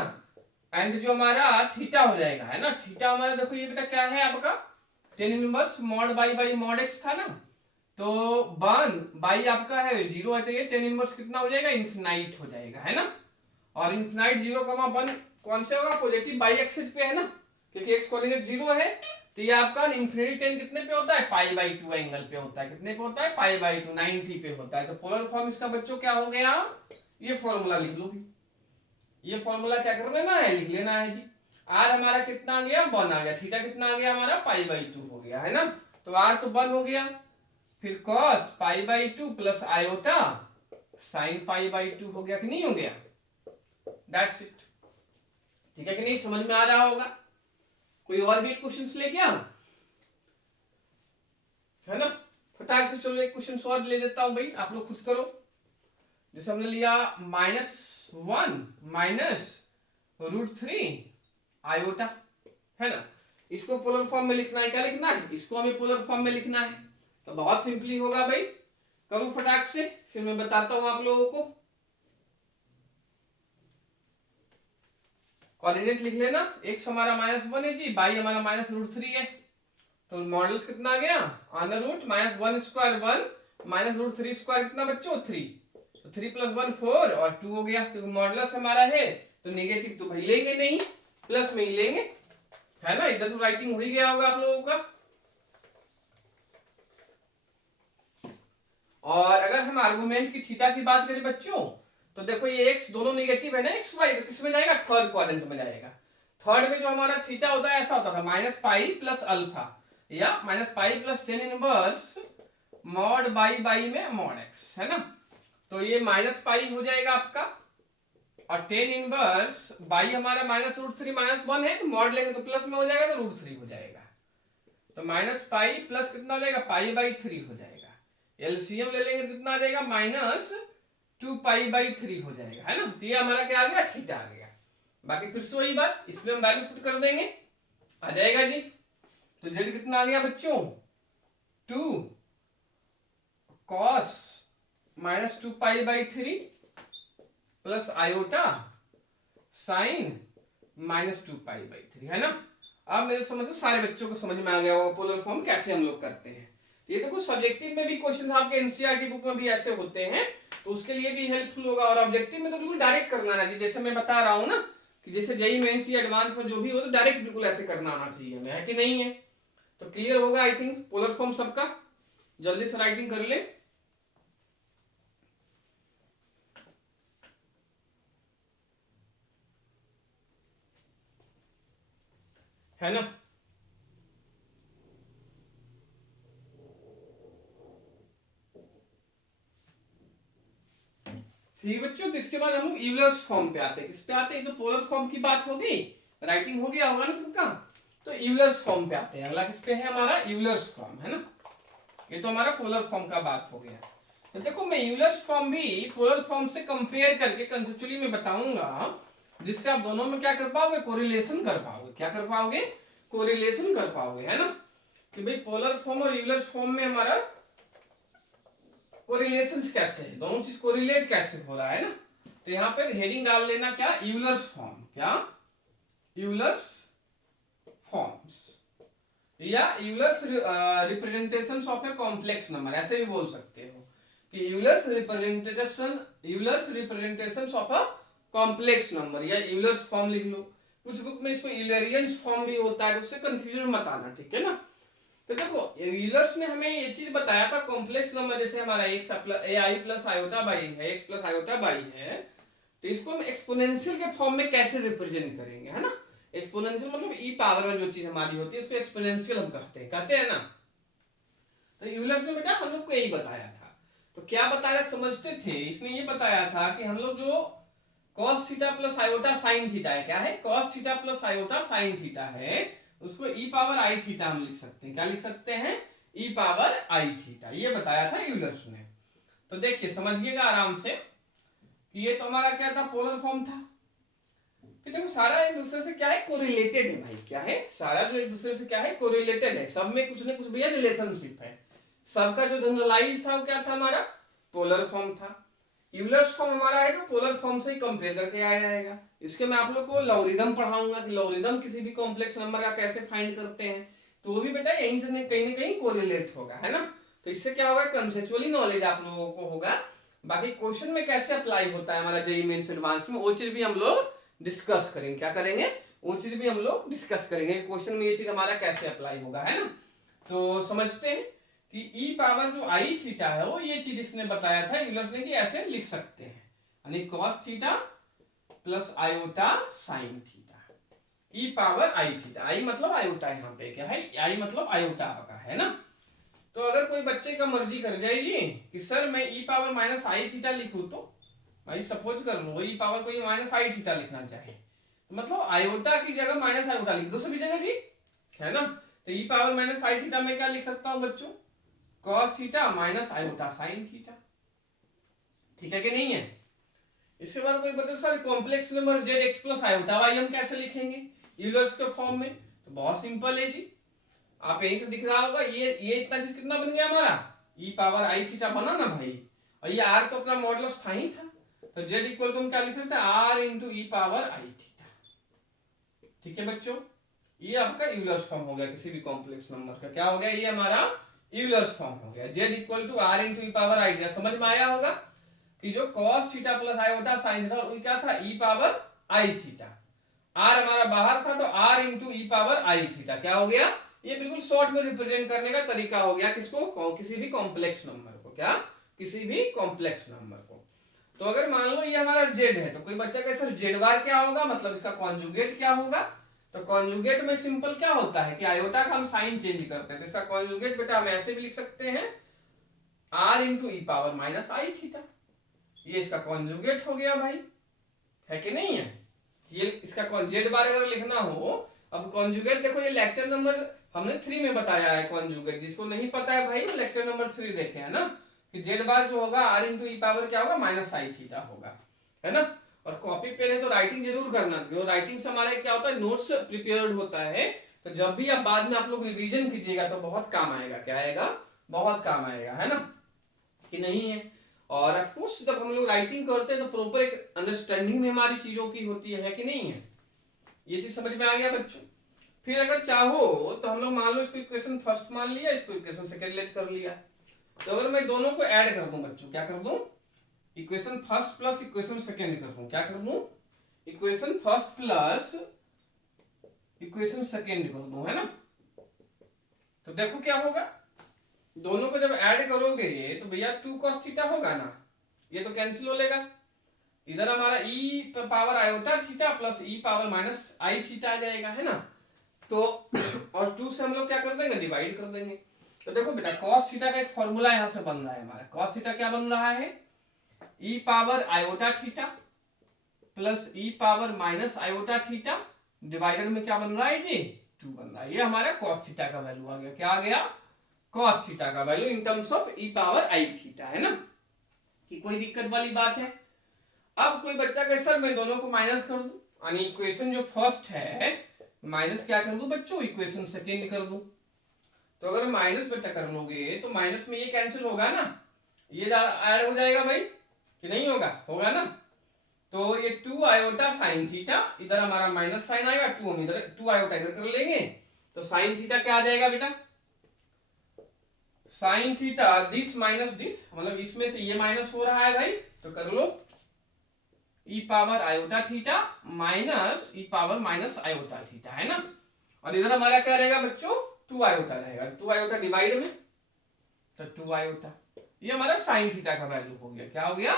एंड जो हमारा थीटा हो जाएगा, है ना, थीटा हमारा देखो ये बेटा क्या है आपका, ten inverse mod by by mod x था ना, तो 1 बाई आपका है 0 है, तो ये टेन इनवर्स कितना हो जाएगा, इन्फिनाइट हो जाएगा, है ना। और इन्फिनाइट 0, 1 कौन से होगा, पॉजिटिव बाई एक्सिस पे, है ना, क्योंकि एक्स कोऑर्डिनेट 0 है। तो ये आपका इन्फिनिटी टेन कितने पे होता है, पाई बाई 2 एंगल पे होता है, कितने पे होता है, पाई बाई 2, 90 पे होता है। तो पोलर फॉर्म इसका बच्चों क्या हो गया, ये फॉर्मूला लिख लो भी, ये फॉर्मूला क्या कर लेना है, लिख लेना है जी। आर हमारा कितना आ गया, 1 आ गया, थीटा कितना आ गया हमारा, पाई बाई 2 हो गया, है ना। तो आर तो 1 हो गया, फिर cos pi by 2 plus iota sine pi by 2 हो गया कि नहीं हो गया, दैट्स इट। ठीक है कि नहीं, समझ में आ रहा होगा। कोई और भी क्वेश्चंस लेके आ, है ना, फटाक से चलो एक क्वेश्चन और ले देता हूं भाई, आप लोग खुश करो। जैसे हमने लिया -1 माइनस √3 आयोटा, है ना, इसको पोलर फॉर्म में लिखना है, क्या लिखना है, इसको हमें पोलर फॉर्म में लिखना है। तो बहुत सिंपली होगा भाई, करूं फटाक से, फिर मैं बताता हूं आप लोगों को। कोऑर्डिनेट लिख लेना, x हमारा -1 है जी, y हमारा -√3 है। तो मॉडल्स कितना आ गया, अंडर रूट -1 स्क्वायर 1 -√3 स्क्वायर कितना बच्चों 3, तो 3 + 1 4 और 2 हो गया। क्योंकि मॉडल्स हमारा है तो नेगेटिव तो भाई लेंगे नहीं, प्लस में ही लेंगे, है ना। इधर तो राइटिंग हो ही गया होगा आप लोगों का। और अगर हम आर्गुमेंट की थीटा की बात करें बच्चों, तो देखो ये x दोनों नेगेटिव है ना, एक्स वाई, तो किस में जाएगा, थर्ड क्वाड्रेंट में जाएगा। थर्ड में जो हमारा थीटा होता है ऐसा होता था -पाई प्लस अल्फा, या -pi plus ten inverse mod by by में मॉड एक्स, है ना। तो ये -पाई हो जाएगा आपका, और टेन इनवर्स बाई हमारा -√3 -1 है, तो मॉड लेंगे तो प्लस में हो जाएगा, तो √3 हो जाएगा। तो -पाई प्लस कितना हो जाएगा, पाई बाई 3 हो जाएगा। एलसीएम ले लेंगे तो कितना आ जाएगा, -2 पाई बाई 3 हो जाएगा, है ना। तो ये हमारा क्या आ गया, थीटा आ गया। बाकी फिर से वही बात, इसमें हम वैल्यू पुट कर देंगे, आ जाएगा जी। तो जेड कितना आ गया बच्चों, 2 cos -2 pi by 3 plus iota sign -2 pi by 3, है ना। अब मेरे समझ में सारे बच्चों को समझ में आ गया होगा पोलर फॉर्म कैसे हम लोग करते हैं। ये देखो सब्जेक्टिव में भी क्वेश्चन आपके एनसीईआरटी बुक में भी ऐसे होते हैं, तो उसके लिए भी हेल्पफुल होगा। और ऑब्जेक्टिव में तो बिल्कुल डायरेक्ट करना है, जैसे मैं बता रहा हूँ ना, कि जैसे जेईई मेंस या एडवांस में जो भी हो, तो डायरेक्ट बिल्कुल ऐसे करना आना चाहिए हमें, है कि नहीं है। तो क्लियर होगा आई थिंक पोलर फॉर्म सबका, जल्दी से राइटिंग कर ले, है ना। ठीक है बच्चों, तो इसके बाद हम लोग यूलर्स फॉर्म पे आते हैं। किस पे आते हैं, तो पोलर फॉर्म की बात होगी, राइटिंग हो गया होगा ना सबका। तो यूलर्स फॉर्म पे आते हैं। अगला किस पे है हमारा, यूलर्स फॉर्म, है ना। ये तो हमारा पोलर फॉर्म का बात हो गया। तो देखो मैं यूलर्स फॉर्म भी पोलर फॉर्म से कंपेयर करके कंसेप्चुअली में बताऊंगा, जिससे आप दोनों में क्या कर पाओगे, कोरिलेशन कर पाओगे। क्या कर पाओगे, कोरिलेशन कर पाओगे, है ना। कि भाई पोलर फॉर्म और यूलर्स फॉर्म में हमारा कोरिलेशंस कैसे है, दोनों चीज कोरिलेट कैसे हो रहा है ना। तो यहां पर हेडिंग डाल लेना क्या, यूलर्स फॉर्म, क्या यूलर्स फॉर्म्स, या Euler's representations of a complex number, ऐसे भी बोल सकते हो कि Euler's representations of a complex number, या यूलर्स फॉर्म लिख लो। कुछ बुक में इसको यूलरियंस फॉर्म भी होता है, उससे कंफ्यूजन मत आना, ठीक है ना। तो देखो यूलर्स ने हमें ये चीज बताया था, कॉम्प्लेक्स नंबर जैसे हमारा ai प्लस आयोटा बाई है, x प्लस आयोटा बाई है, तो इसको हम एक्सपोनेंशियल के फॉर्म में कैसे रिप्रेजेंट करेंगे, है ना। एक्सपोनेंशियल मतलब ई पावर में जो चीज हमारी होती है उसको एक्सपोनेंशियल हम कहते हैं ना। तो यूलर्स ने बेटा हम लोग को यही बताया था। तो क्या बताया समझते थे, इसने ये बताया था कि हम लोग जो cos theta plus iota sine theta है, क्या है, cos theta plus iota sine theta है, उसको ई पावर आई थीटा हम लिख सकते हैं। क्या लिख सकते हैं, ई पावर आई थीटा, ये बताया था यूलर्स ने। तो देखिए समझिएगा आराम से कि ये तो हमारा क्या था, पोलर फॉर्म था। फिर देखो सारा एक दूसरे से क्या है, कोरिलेटेड है भाई। क्या है, सारा जो एक दूसरे से क्या है, कोरिलेटेड है। सब में कुछ ना कुछ भैया रिलेशनशिप है। सबका जो जनरलाइज था वो क्या था, हमारा पोलर फॉर्म था। यूलर्स फॉर्म हमारा है तो पोलर फॉर्म से ही कंपेयर करके आया जाएगा। इसके मैं आप लोग को लॉगरिदम पढ़ाऊंगा कि लॉगरिदम किसी भी कॉम्प्लेक्स नंबर का कैसे फाइंड करते हैं, तो वो भी बेटा यहीं से कहीं ना कहीं कोरिलेट होगा, है ना। तो इससे क्या होगा, कंसेप्चुअली नॉलेज आप लोगों को होगा। बाकी क्वेश्चन में कैसे अप्लाई होता है हमारा जेईई मेंस एडवांस में, वो चीज भी हम लोग डिस्कस करेंगे। क्या करेंगे, वो चीज भी हम लोग डिस्कस करेंगे, क्वेश्चन में ये चीज हमारा कैसे अप्लाई होगा, है ना। तो समझते हैं कि ई पावर जो आई थीटा है वो ये चीज इसने बताया था यूलर्स ने कि ऐसे लिख सकते हैं, यानी cos theta plus iota sine theta, e power i theta. I मतलब आयोटा, यहाँ पे क्या है, आई मतलब आयोटा का, है ना। तो अगर कोई बच्चे का मर्जी कर जाएगी कि सर मैं ई पावर माइनस आई थीटा लिखूं, तो भाई सपोज कर लो ई पावर कोई माइनस आई थीटा लिखना चाहे, मतलब आयोटा की जगह माइनस आयोटा लिख दो सभी जगह जी, है ना। तो e power minus i theta में क्या लिख सकता हूं बच्चों, cos theta minus iota sine theta, ठीक है कि नहीं है। इसके बाद कोई बता sir complex number z x plus iota y हम कैसे लिखेंगे यूलर्स के फॉर्म में, तो बहुत सिंपल है जी। आप यहीं से दिख रहा होगा, ये इतना चीज कितना बन गया हमारा, ई पावर आई थीटा बना ना भाई, और ये आर तो अपना मॉडुलस था ही था, तो जेड इक्वल टू हम क्या लिख सकते हैं, r into e power i theta. ठीक है बच्चों, ये आपका यूलर्स फॉर्म हो गया किसी भी कॉम्प्लेक्स नंबर का। क्या हो गया, ये हमारा यूलर्स फॉर्म हो गया, z equal to r into e power i theta. समझ में आया होगा कि जो cos theta plus iota sine theta, वो क्या था, e power i theta. R हमारा बाहर था तो r into e power i theta क्या हो गया, ये बिल्कुल शॉर्ट में रिप्रेजेंट करने का तरीका हो गया किसको, किसी भी कॉम्प्लेक्स नंबर को। क्या, किसी भी कॉम्प्लेक्स नंबर को। तो अगर मान लो ये हमारा जेड है, तो कोई बच्चा कहे सर जेड बार क्या होगा, मतलब इसका कॉन्जुगेट क्या होगा। तो कॉन्जुगेट में सिंपल क्या होता है कि आयोटा का हम साइन चेंज करते हैं, तो इसका कॉन्जुगेट बेटा हम ऐसे भी लिख सकते हैं, r into e power minus i theta. ये इसका कॉन्जुगेट हो गया भाई, है कि नहीं है। ये इसका जेड बार अगर लिखना हो, अब कॉन्जुगेट देखो ये लेक्चर नंबर हमने 3 में बताया है कॉन्जुगेट, जिसको नहीं पता है भाई वो लेक्चर नंबर 3 देखे, है ना, कि जेड बार जो होगा आर इंटू ई पावर क्या होगा, माइनस आई थीटा होगा, है ना। और कॉपी पेन है तो राइटिंग जरूर करना, क्योंकि राइटिंग से हमारे क्या होता है, नोट्स प्रिपेयर्ड होता है, तो जब भी आप बाद में आप लोग रिवीजन कीजिएगा तो बहुत काम आएगा। क्या आएगा, बहुत काम आएगा, है ना, कि नहीं है। और ऑफकोर्स जब हम लोग राइटिंग करते हैं तो प्रॉपर एक अंडरस्टैंडिंग में हमारी चीजों की होती है कि नहीं है। ये चीज समझ में आ गया बच्चों। फिर अगर चाहो तो हम लोग मान लो इसको इक्वेशन फर्स्ट मान लिया, इसको इक्वेशन सेकंड लेट कर लिया, तो अगर मैं दोनों को ऐड कर दूं बच्चों, क्या कर दूं, equation first plus equation second कर दूं, क्या कर दूं, equation first plus equation second कर दूं, है ना। तो देखो क्या होगा, दोनों को जब ऐड करोगे तो भैया 2 cos थीटा होगा ना, ये तो कैंसिल हो लेगा, इधर हमारा ई power iota theta plus e power minus i theta आ जाएगा, है ना। तो और 2 से हम लोग क्या कर देंगे, डिवाइड कर देंगे। तो देखो बेटा cos थीटा का एक फॉर्मूला यहां से बन रहा है हमारा, cos थीटा क्या बन रहा है, e power iota theta plus e power minus iota theta divided में क्या बन रहा है जी, 2 बन रहा है। ये हमारा cos थीटा का वैल्यू आ गया, क्या आ गया, cos थीटा का value in terms of E power i theta, है ना, कि कोई दिक्कत वाली बात है। अब कोई बच्चा कहे सर मैं दोनों को माइनस कर दूं, यानी इक्वेशन जो फर्स्ट है माइनस क्या कर दूं बच्चों, इक्वेशन सेकंड कर दूं। तो अगर माइनस बेटा कर लोगे तो माइनस में ये कैंसिल होगा ना, ये ऐड हो जाएगा भाई कि नहीं होगा, होगा ना। तो ये 2 आयोटा साइन थीटा, इधर हमारा माइनस साइन आएगा, 2 हम इधर 2 आयोटा इधर कर लेंगे, तो साइन थीटा क्या आ जाएगा बेटा, sine theta this minus this, मतलब इसमें से ये माइनस हो रहा है भाई, तो कर लो ई पावर आयोटा थीटा माइनस ई पावर माइनस आयोटा थीटा, है ना। और इधर हमारा क्या रहेगा बच्चों, 2 आयोटा रहेगा, 2 आयोटा डिवाइड में तो 2 आयोटा, ये हमारा साइन थीटा का वैल्यू हो गया। क्या हो गया,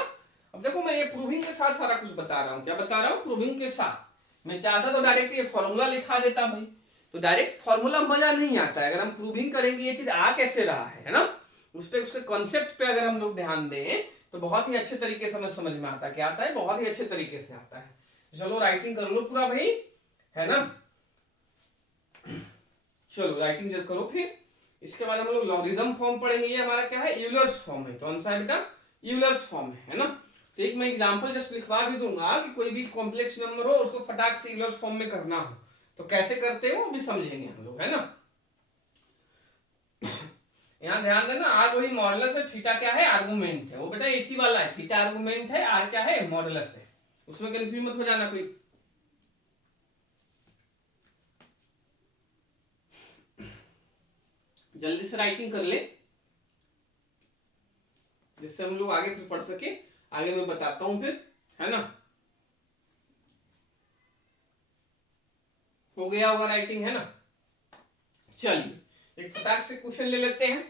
अब देखो मैं ये प्रूविंग के साथ सारा कुछ बता रहा हूं, क्या बता रहा हूं, प्रूविंग के साथ। मैं चाहता तो डायरेक्ट ये फॉर्मूला लिखा देता भाई, तो डायरेक्ट फॉर्मूला मजा नहीं आता है, अगर हम प्रूविंग करेंगे ये चीज आ कैसे रहा है ना, उस पे उसके कॉन्सेप्ट पे अगर हम लोग ध्यान दें तो बहुत ही अच्छे तरीके से हमें समझ में आता है, क्या आता है, बहुत ही अच्छे तरीके से आता है। चलो राइटिंग कर लो पूरा भाई, है ना, चलो राइटिंग जब करो। फिर इसके बाद हम लोग लॉगरिदम फॉर्म पढ़ेंगे, ये हमारा क्या है, यूलर्स फॉर्म है, कौन सा है बेटा, यूलर्स फॉर्म है ना। तो एक मैं एग्जांपल जस्ट लिखवा भी दूंगा कि कोई भी कॉम्प्लेक्स नंबर हो उसको फटाक से इग्लॉस फॉर्म में करना हो तो कैसे करते हो भी समझेंगे हम लोग, है ना। यहाँ ध्यान देना, आर वही मॉडुलस है, थीटा क्या है आर्गुमेंट है, वो बेटा एसी वाला है, थीटा आर्गुमेंट है, आर क्या है मॉडुलस है, उसमें कंफ्यूज मत हो जाना कोई। जल्दी से राइटिंग कर ले जिससे हम लोग आगे फिर पढ़ सके, आगे मैं बताता हूं फिर, है ना। हो गया होगा राइटिंग, है ना। चलिए एक फटाक से क्वेश्चन ले लेते हैं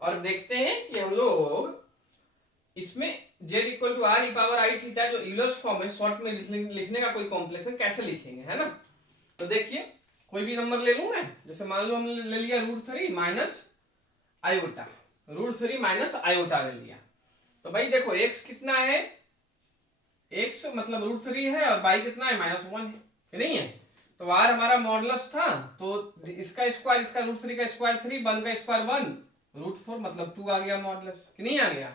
और देखते हैं कि हम लोग इसमें z equal to r e power i theta जो यूलर्स फॉर्म है शॉर्ट में लिखने का कोई कॉम्प्लेक्स है कैसे लिखेंगे, है ना। तो देखिए कोई भी नंबर ले लूं मैं, जैसे मान लो हमने ले लिया √3 माइनस आयोटा, √3 माइनस आयोटा ले लिया। तो भाई देखो x कितना है, x मतलब √3 है और y कितना है -1 है, नहीं है। तो r हमारा मॉडुलस था, तो इसका स्क्वायर, इसका √3 का स्क्वायर 3, 1 का स्क्वायर 1, √4 मतलब 2 आ गया मॉडुलस, कि नहीं आ गया।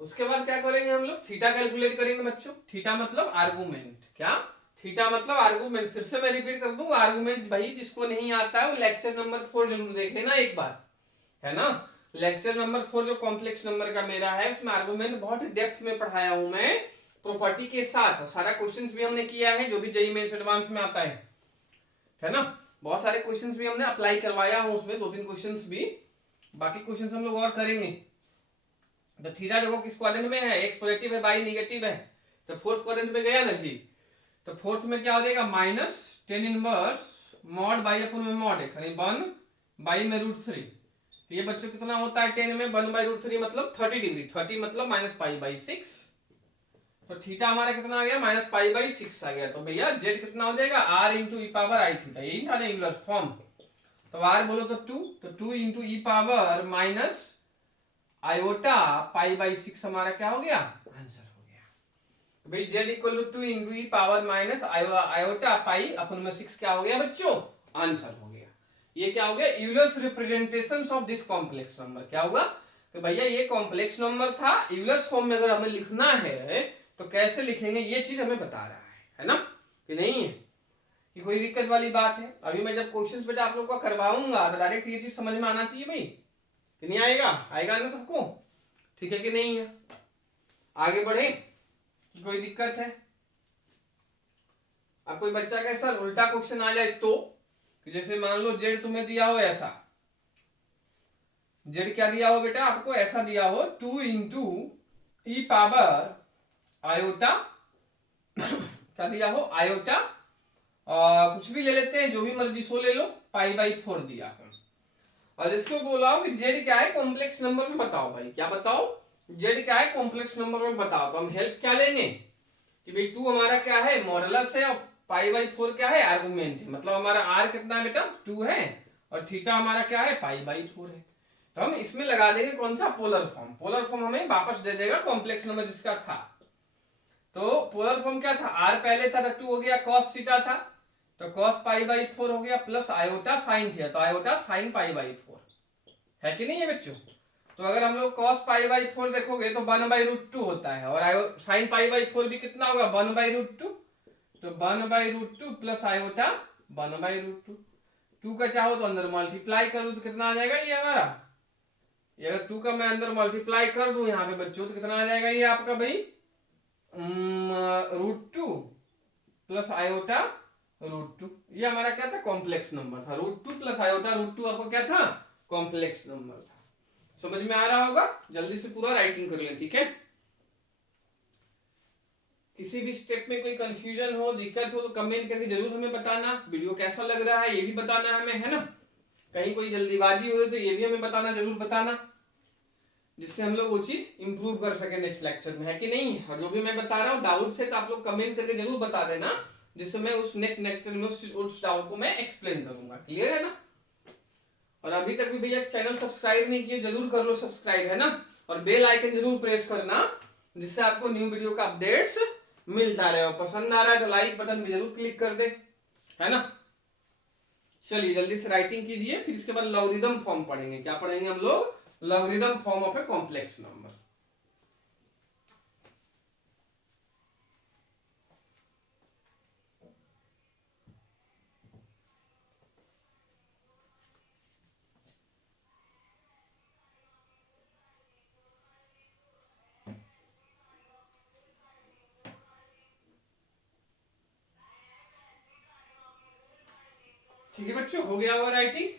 उसके बाद क्या करेंगे हम लोग, थीटा कैलकुलेट करेंगे बच्चों। थीटा मतलब आर्गुमेंट, क्या थीटा मतलब आर्गुमेंट। फिर से मैं रिपीट कर दूं, आर्गुमेंट भाई जिसको नहीं आता है वो लेक्चर नंबर 4 जरूर देख लेना एक बार, है ना। लेक्चर नंबर 4 जो कॉम्प्लेक्स नंबर का मेरा है उसमें आर्गुमेंट बहुत डेप्थ में पढ़ाया हूं मैं, प्रॉपर्टी के साथ। सारा क्वेश्चंस भी हमने किया है जो भी जेईई मेंस एडवांस में आता है ना। बहुत सारे क्वेश्चंस भी हमने अप्लाई करवाया हूं उसमें, 2-3 क्वेश्चंस भी, बाकी क्वेश्चंस हम लोग और करेंगे। तो थीटा देखो किस क्वाड्रेंट में है, एक्स पॉजिटिव है, वाई नेगेटिव है, तो फोर्थ क्वाड्रेंट में गया ना जी। तो फोर्थ में क्या हो जाएगा, -tan इनवर्स मॉड बाई अपन में मॉड एक्स, यानी 1 बाई में √3। तो ये बच्चों कितना होता है 10 में 1 बाई √3 मतलब 30 डिग्री, 30 मतलब -π/6। तो थीटा हमारा कितना आ गया, -π/6 आ गया। तो भैया z कितना हो जाएगा, r into e power i theta, यही था ना यूलर्स फॉर्म। तो r बोलो तो 2, तो 2 into e power minus iota π/6 हमारा क्या हो गया, आंसर हो गया। भाई z equal to 2 into e power minus iota pi अपन में 6 क्या हो गया बच्चों, आंसर हो गया। ये क्या हो गया, Euler's representation of this complex number. क्या हुआ कि भैया ये कॉम्प्लेक्स नंबर था, यूलर्स फॉर्म में अगर हमें लिखना है तो कैसे लिखेंगे ये चीज हमें बता रहा है ना, कि नहीं है कि कोई दिक्कत वाली बात है। अभी मैं जब क्वेश्चंस बेटा आप लोग को करवाऊंगा तो डायरेक्ट ये चीज समझ में आना चाहिए भाई, कि नहीं आएगा, आएगा ना सबको, ठीक है कि नहीं है। आगे बढ़े कि कोई दिक्कत है। अब कोई बच्चा का सर उल्टा क्वेश्चन आ जाए तो, कि जैसे मान लो जेड तुम्हें दिया हो ऐसा, जेड क्या दिया हो बेटा आपको, ऐसा दिया हो 2 इंटू ई पावर आयोटा क्या दिया हो, आयोटा कुछ भी ले लेते हैं, जो भी मर्जी सो ले लो, π/4 दिया है। और इसको बोला हो कि जेड क्या है कॉम्प्लेक्स नंबर में बताओ। भाई क्या बताओ, जेड क्या है कॉम्प्लेक्स नंबर में बताओ। तो हम हेल्प क्या लेंगे कि भाई 2 हमारा क्या है मॉडुलस है और π/4 क्या है आर्गुमेंट है, मतलब हमारा आर कितना है बेटा 2 है और थीटा हमारा क्या है π/4 है। तो हम इसमें लगा देंगे कौन सा, पोलर फॉर्म। पोलर फॉर्म हमें वापस दे देगा कॉम्प्लेक्स नंबर जिसका था। तो पोलर फॉर्म क्या था, आर पहले था तो 2 हो गया cos थीटा था, तो cos π/4 हो गया प्लस आयोटा साइन थीटा, तो आयोटा साइन π/4 है कि नहीं है बच्चों। तो अगर हम लोग cos π/4 देखोगे तो 1/√2 होता है, और साइन π/4 भी कितना होगा 1/√2, तो 1/√2 प्लस आयोटा 1/√2। 2 का चाहो तो अंदर मल्टीप्लाई कर दो तो कितना आ जाएगा ये हमारा, ये अगर 2 का मैं अंदर मल्टीप्लाई कर दूं यहाँ पे बच्चों तो कितना आ जाएगा ये आपका भाई √2 प्लस आयोटा √2। ये हमारा क्या था कॉम्प्लेक्स नंबर था, √2 प्लस आयोटा √2 आपको क्या था कॉम्प्लेक्स नंबर था। समझ में आ रहा होगा, जल्दी से पूरा राइटिंग कर लें, ठीक है। किसी भी स्टेप में कोई कंफ्यूजन हो, दिक्कत हो तो कमेंट करके जरूर हमें बताना। वीडियो कैसा लग रहा है ये भी बताना हमें, है ना। कहीं कोई जल्दीबाजी हो तो ये भी हमें बताना, जरूर बताना, जिससे हम लोग वो चीज इंप्रूव कर सके नेक्स्ट लेक्चर में, है कि नहीं। और जो भी मैं बता रहा हूँ डाउट से तो आप लोग कमेंट करके जरूर बता देना, जिससे मैं उस नेक्स्ट लेक्चर में उस डाउट को मैं एक्सप्लेन करूंगा। क्लियर है ना। और अभी तक भी भैया चैनल सब्सक्राइब नहीं किए जरूर कर लो सब्सक्राइब, है ना। और बेल आइकन जरूर प्रेस करना, जिससे आपको न्यू वीडियो का अपडेट्स मिलता रहे। और पसंद आ रहा है तो लाइक बटन भी जरूर क्लिक कर दे, है ना। चलिए जल्दी से राइटिंग कीजिए, फिर इसके बाद लॉगरिदम फॉर्म पढ़ेंगे। क्या पढ़ेंगे हम लोग, logarithm form of a complex number. ठीक है बच्चों, हो गया हुआ राइटिंग।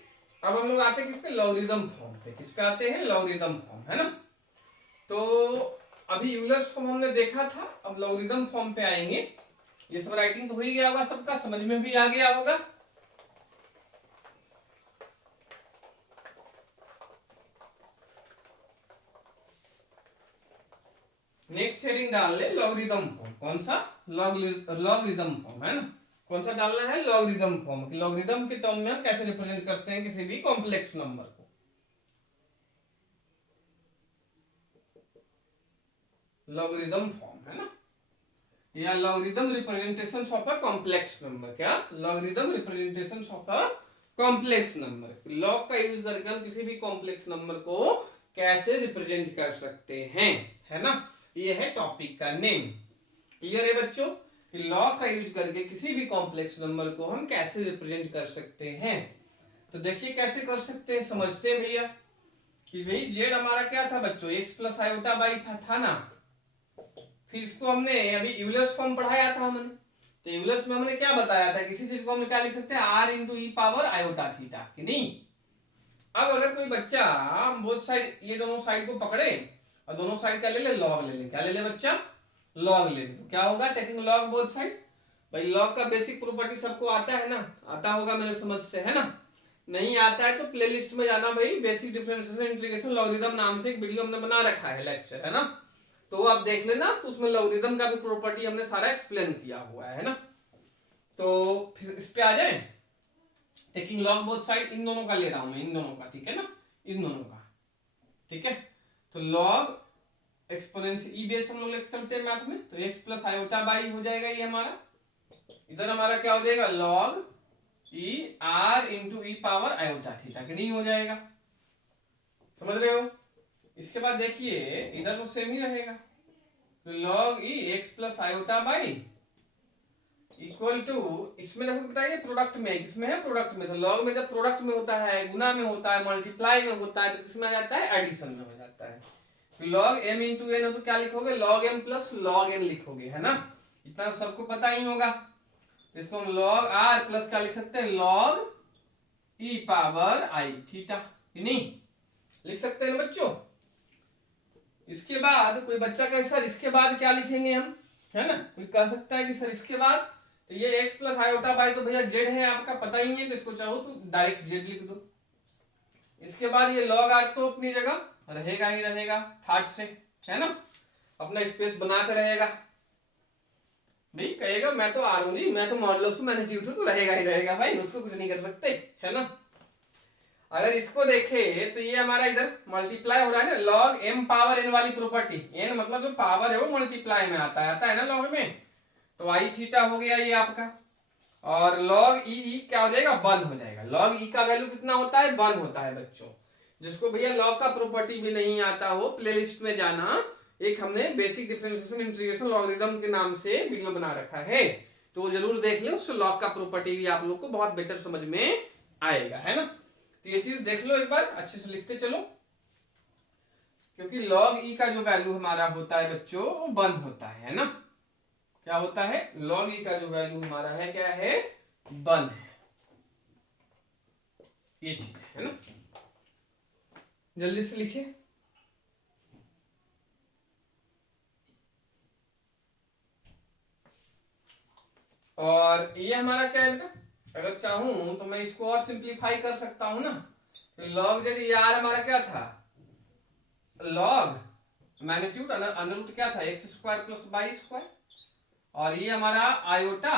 अब हम लोग आते हैं किस पे, लॉगरिदम फॉर्म पे। किसका आते हैं, लॉगरिदम फॉर्म, है ना। तो अभी यूलर्स फॉर्म हमने देखा था, अब लॉगरिदम फॉर्म पे आएंगे। ये सब राइटिंग तो हो ही गया होगा सबका, समझ में भी आ गया होगा। नेक्स्ट हेडिंग डाल ले लॉगरिदम फॉर्म। कौन सा, लॉगरिदम फॉर्म, है ना। कौन सा डालना है, लॉगरिदम फॉर्म। लॉगरिदम के टर्म में हम कैसे रिप्रेजेंट करते हैं किसी भी कॉम्प्लेक्स नंबर को। लॉगरिदम फॉर्म, है ना, या logarithm representation of a complex number. क्या, logarithm representation of a complex number. Log का यूज करके हम किसी भी कॉम्प्लेक्स नंबर को कैसे रिप्रेजेंट कर सकते हैं, है ना। ये है टॉपिक का नेम। क्लियर है बच्चों, कि लॉग का यूज करके किसी भी कॉम्प्लेक्स नंबर को हम कैसे रिप्रेजेंट कर सकते हैं। तो देखिए कैसे कर सकते हैं, समझते हैं भैया। कि भाई जेड हमारा क्या था बच्चों, एक्स प्लस आयोटा बाई था ना। फिर इसको हमने अभी यूलर्स फॉर्म पढ़ाया था हमने। तो यूलर्स में हमने क्या बताया था, किसी चीज को हम क्या लिख सकते हैं, r into e power iota theta, कि नहीं। अब अगर कोई बच्चा बोथ साइड, ये दोनों साइड को पकड़े और दोनों साइड का ले ले, लॉग ले ले। क्या ले ले बच्चा, लॉग ले ले। तो क्या होगा, टेकिंग लॉग बोथ साइड। भाई लॉग का बेसिक प्रॉपर्टी सबको आता है ना, आता होगा मेरे समझ से, है ना। नहीं आता है तो प्लेलिस्ट में जाना भाई, बेसिक डिफरेंशिएशन इंटीग्रेशन लॉगरिदम नाम से एक वीडियो हमने बना रखा है, लेक्चर, है ना। तो आप देख लेना, तो उसमें लॉगरिदम का भी प्रॉपर्टी हमने सारा एक्सप्लेन किया हुआ है ना। तो फिर इस पे आ जाए, टेकिंग लॉग बोथ साइड, इन दोनों का ले रहा हूं मैं, इन दोनों का, ठीक है ना, इन दोनों का, ठीक है। तो लॉग एक्सपोनेंशियल ई बेस हम लोग लेके चलते हैं मैथ में, तो एक्स प्लस आयोटा बाई हो जाएगा ये हमारा। इधर हमारा क्या हो जाएगा, log E R into e power iota theta, कि नहीं हो जाएगा, समझ रहे हो। इसके बाद देखिए इधर तो सेम ही रहेगा, तो log e x plus iota y equal to, इसमें देखो बताइए प्रोडक्ट में, किसमें है, प्रोडक्ट में। तो लॉग में जब प्रोडक्ट में होता है, गुना में होता है, मल्टीप्लाई में होता है, तो किसमें आ जाता है, एडिशन में हो जाता है। लॉग एम इंटू एन हो तो क्या लिखोगे, log m plus log n लिखोगे, है ना। इतना सबको पता ही होगा। इसको हम लॉग आर प्लस क्या लिख सकते हैं, log E power i theta, नहीं लिख सकते हैं बच्चों। इसके बाद कोई बच्चा कहे सर इसके बाद क्या लिखेंगे हम, है ना। कोई कह सकता है कि सर इसके बाद, तो ये x प्लस आयोटा बाई, तो भैया जेड है आपका पता ही है, तो इसको चाहो तो डायरेक्ट जेड लिख दो। इसके बाद ये लॉग आर तो अपनी जगह रहेगा ही रहेगा, थर्ड से, है ना, अपना स्पेस बना कर रहेगा। भाई कहेगा मैं तो आर हूं, मैं तो मॉडल हूं, मैंने ट्यूट हूं, तो रहेगा ही रहेगा भाई, उसको कुछ नहीं कर सकते, है ना। अगर इसको देखे तो ये हमारा इधर मल्टीप्लाई हो रहा है ना, लॉग एम पावर एन वाली प्रॉपर्टी, एन मतलब जो पावर है वो मल्टीप्लाई में आता है ना लॉग में, तो आई थीटा हो गया ये आपका। और लॉग ई क्या हो जाएगा, 1 हो जाएगा। लॉग ई का वैल्यू कितना होता है, 1 होता है बच्चों। जिसको भैया लॉग का प्रॉपर्टी भी नहीं आता हो, प्लेलिस्ट में जाना, एक हमने बेसिक डिफरेंशिएशन इंटीग्रेशन लॉगरिदम के नाम से वीडियो बना रखा है, तो जरूर देख लें, उससे लॉग का प्रॉपर्टी भी आप लोग को बहुत बेटर समझ में आएगा, है ना। तो ये चीज देख लो एक बार, अच्छे से लिखते चलो, क्योंकि लॉग ई का जो वैल्यू हमारा होता है बच्चों वो 1 होता है ना। क्या होता है, लॉग ई का जो वैल्यू हमारा है क्या है, 1 है, ये चीज है ना। जल्दी से लिखिए। और ये हमारा क्या है बेटा, अगर चाहूं तो मैं इसको और सिंप्लीफाई कर सकता हूं ना। तो लॉग जेड ये आर हमारा क्या था, लॉग मैग्नीट्यूड अंडर रूट क्या था, x square plus by square, और ये हमारा आयोटा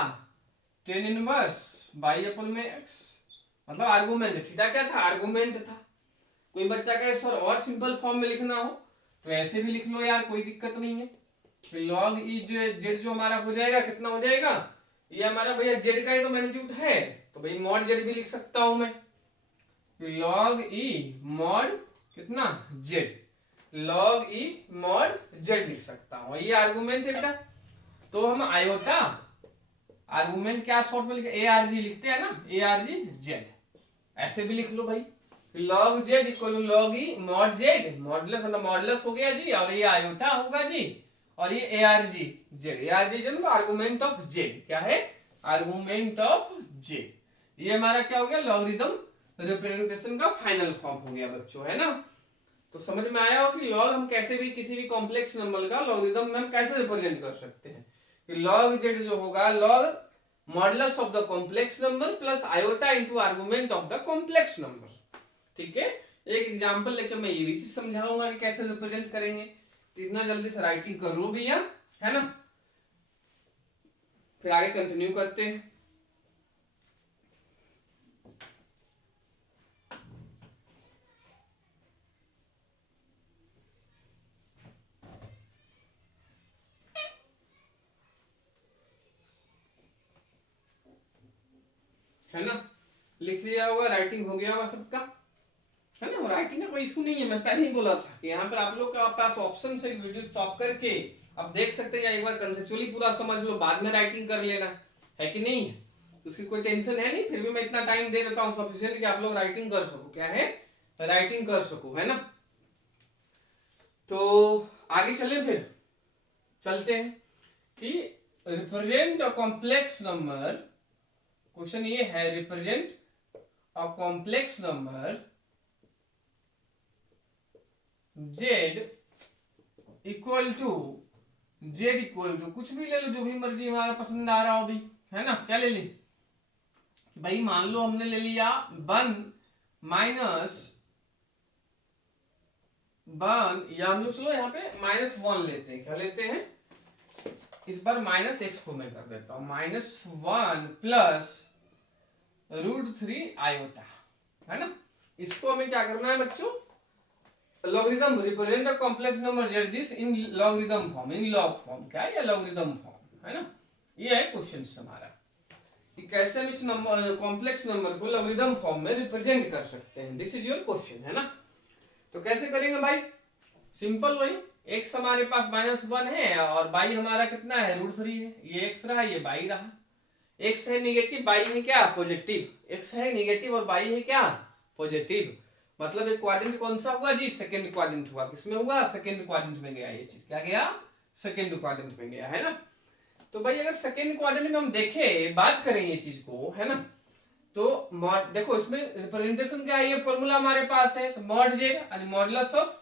टेन इनवर्स बाई अपन में एक्स, मतलब आर्गुमेंट। थीटा क्या था, आर्गुमेंट था। कोई बच्चा कहे सर और सिंपल फॉर्म में लिखना हो तो ऐसे भी लिख लो यार, कोई दिक्कत नहीं है। तो लॉग ई जेड जो हमारा हो जाएगा, कितना हो जाएगा, ये हमारा भैया जेड का ही तो मैग्नीट्यूड है, तो भाई मॉड जेड भी लिख सकता हूं मैं। लॉग ई मॉड कितना Z, log e mod Z लिख सकता हूं। ये आर्गुमेंट है बेटा। तो हम आयोटा आर्गुमेंट क्या शॉर्ट में लिखे, ए आर जी लिखते हैं ना, ए आर जी जेड, ऐसे भी लिख लो भाई। Log z equal to log e mod z, modulus मतलब मॉडुलस हो गया जी, और ये आयोटा होगा जी, और ये A R G Z, A R G Z मतलब आर्गुमेंट ऑफ जेड, क्या है आर्गुमेंट ऑफ जेड। ये हमारा क्या हो गया, लॉगरिथम रिप्रेजेंटेशन का फाइनल फॉर्म हो गया बच्चों, है ना। तो समझ में आया हो कि लॉग हम कैसे भी किसी भी कॉम्प्लेक्स नंबर का लॉगरिथम में हम कैसे रिप्रेजेंट कर सकते हैं। कि लॉग जेड जो होगा log modulus of the complex number plus iota into argument of the complex number. ठीक है, एक एग्जांपल लेकर मैं ये भी चीज समझाऊंगा कि कैसे रिप्रेजेंट करेंगे। तो इतना जल्दी से राइटिंग कर लो भैया, है ना, फिर आगे कंटिन्यू करते हैं। है ना, लिख लिया होगा, राइटिंग हो गया होगा सबका, है ना। राइटिंग का कोई इशू नहीं है, मैं पहले ही बोला था कि यहाँ पर आप लोग का पास ऑप्शन है वीडियो स्टॉप करके आप देख सकते हैं, या एक बार कंसेप्चुअली पूरा समझ लो, बाद में राइटिंग कर लेना, है कि नहीं है, उसकी कोई टेंशन है नहीं। फिर भी मैं इतना टाइम दे देता हूँ सफिशिएंट कि आप लोग राइटिंग कर सको, क्या है राइटिंग कर सको, है ना। तो आगे चले, फिर चलते हैं कि represent a complex number, question ये है represent a complex number z equal to कुछ भी ले लो, जो भी मर्जी हमारा पसंद आ रहा हो भी, है ना। क्या ले ली भाई, मान लो हमने ले लिया 1 माइनस 1, या हम लोग चलो यहाँ पे -1 लेते हैं, क्या लेते हैं, इस बार -x को मैं कर देता हूं, -1 प्लस √3 आयोटा, है ना। इसको हमें क्या करना है बच्चों, logarithm represent the complex number Z this in logarithm form, in log form, क्या है ये लॉगरिथम फॉर्म, है ना। ये है क्वेश्चन हमारा कि कैसे हम इस नंबर कॉम्प्लेक्स नंबर को लॉगरिथम फॉर्म में रिप्रेजेंट कर सकते हैं, दिस इज योर क्वेश्चन, है ना। तो कैसे करेंगे भाई, सिंपल वही, x हमारे पास -1 है और y हमारा कितना है √3 है, ये x रहा ये y रहा, x है निगेटिव y है क्या पॉजिटिव, x है निगेटिव और y है क्या पॉजिटिव, मतलब एक क्वाड्रेंट कौन सा हुआ जी, सेकंड क्वाड्रेंट हुआ, किसमें हुआ सेकंड क्वाड्रेंट में गया, ये चीज क्या गया सेकंड क्वाड्रेंट में गया, है ना। तो भाई अगर सेकंड क्वाड्रेंट में हम देखें, बात करें ये चीज को, है ना, तो देखो इसमें रिप्रेजेंटेशन क्या है, ये फॉर्मूला हमारे पास है, तो मॉड जेड यानी मॉडुलस ऑफ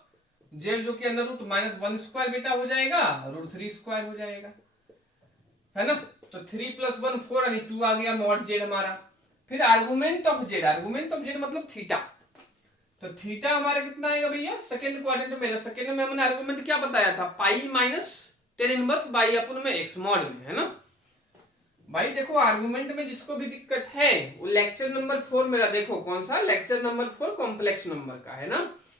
जेड जो कि अंडर रूट -1² बेटा हो जाएगा, √3² हो जाएगा, है ना। तो 3 + 1 4 यानी 2 आ गया मॉड जेड हमारा। फिर आर्गुमेंट ऑफ जेड मतलब थीटा, तो थीटा हमारा कितना आएगा भैया, सेकंड क्वाड्रेंट में, सेकंड में हमने आर्गुमेंट क्या बताया था, pi minus tan inverse by अपन में x मॉड में, है ना। भाई देखो आर्गुमेंट में जिसको भी दिक्कत है वो लेक्चर नंबर 4 मेरा देखो, कौन सा लेक्चर नंबर 4 कॉम्प्लेक्स नंबर का, है ना।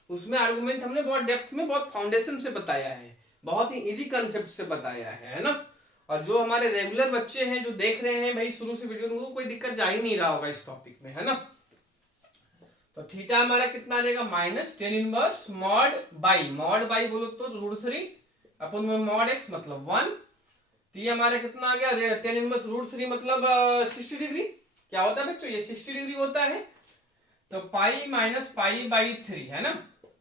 उसमें आर्गुमेंट हमने बहुत डेप्थ में बहुत फाउंडेशन से बताया है, बहुत ही इजी कंसेप्ट से बताया है ना। और जो हमारे रेगुलर बच्चे हैं जो देख रहे हैं भाई शुरू से वीडियो, उनको कोई दिक्कत जा ही नहीं रहा होगा इस टॉपिक में, है ना। तो थीटा हमारा कितना आ जाएगा, -tan इनवर्स मॉड बाई बोलो तो √3 अपन में मॉड x मतलब 1, तो ये हमारा कितना आ गया, tan इनवर्स √3 मतलब 60 डिग्री, क्या होता है बच्चों ये 60 डिग्री होता है। तो पाई माइनस पाई बाई 3, है ना,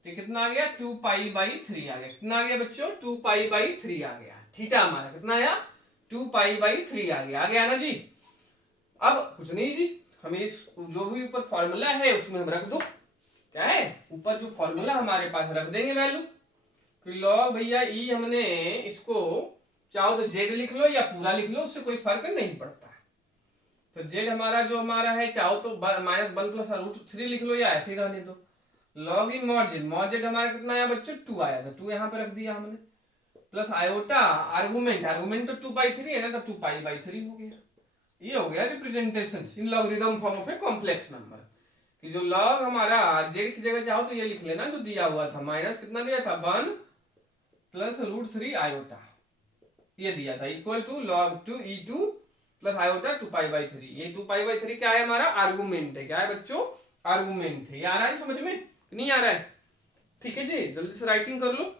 तो कितना आ गया 2 पाई बाई 3 आ गया, कितना आ गया बच्चों 2 पाई बाई 3 आ गया, थीटा हमारा कितना आया 2 पाई बाई 3 आ गया ना जी। अब कुछ नहीं जी, हमें इस जो भी ऊपर फॉर्मूला है उसमें हम रख दो, क्या है ऊपर जो फॉर्मूला हमारे पास रख देंगे वैल्यू, कि लॉग भैया ई हमने इसको चाहो तो जेड लिख लो या पूरा लिख लो, उससे कोई फर्क नहीं पड़ता। तो जेड हमारा जो हमारा है चाहो तो -1 + √3 लिख लो या ऐसे ही रहने दो। लॉग इन मॉड जेड हमारा कितना आया बच्चों 2 आया, तो 2 यहाँ पे रख दिया हमने, प्लस आयोटा आर्गुमेंट तो 2/3 है ना, तो 2 पाई/3 हो गया। ये हो गया representation in logarithm form of a complex number, कि जो लॉग हमारा जेड की जगह चाहो तो ये लिख लेना जो दिया हुआ था, माइनस कितना दिया था 1 प्लस √3 आयोटा, ये दिया था equal to log 2 e2 plus iota 2 pi, ये 2 पाई/3 क्या है हमारा आर्गुमेंट है, क्या है बच्चों आर्गुमेंट है। ये आ रहा है समझ में नहीं आ रहा है, ठीक है जी, जल्दी से राइटिंग कर लो।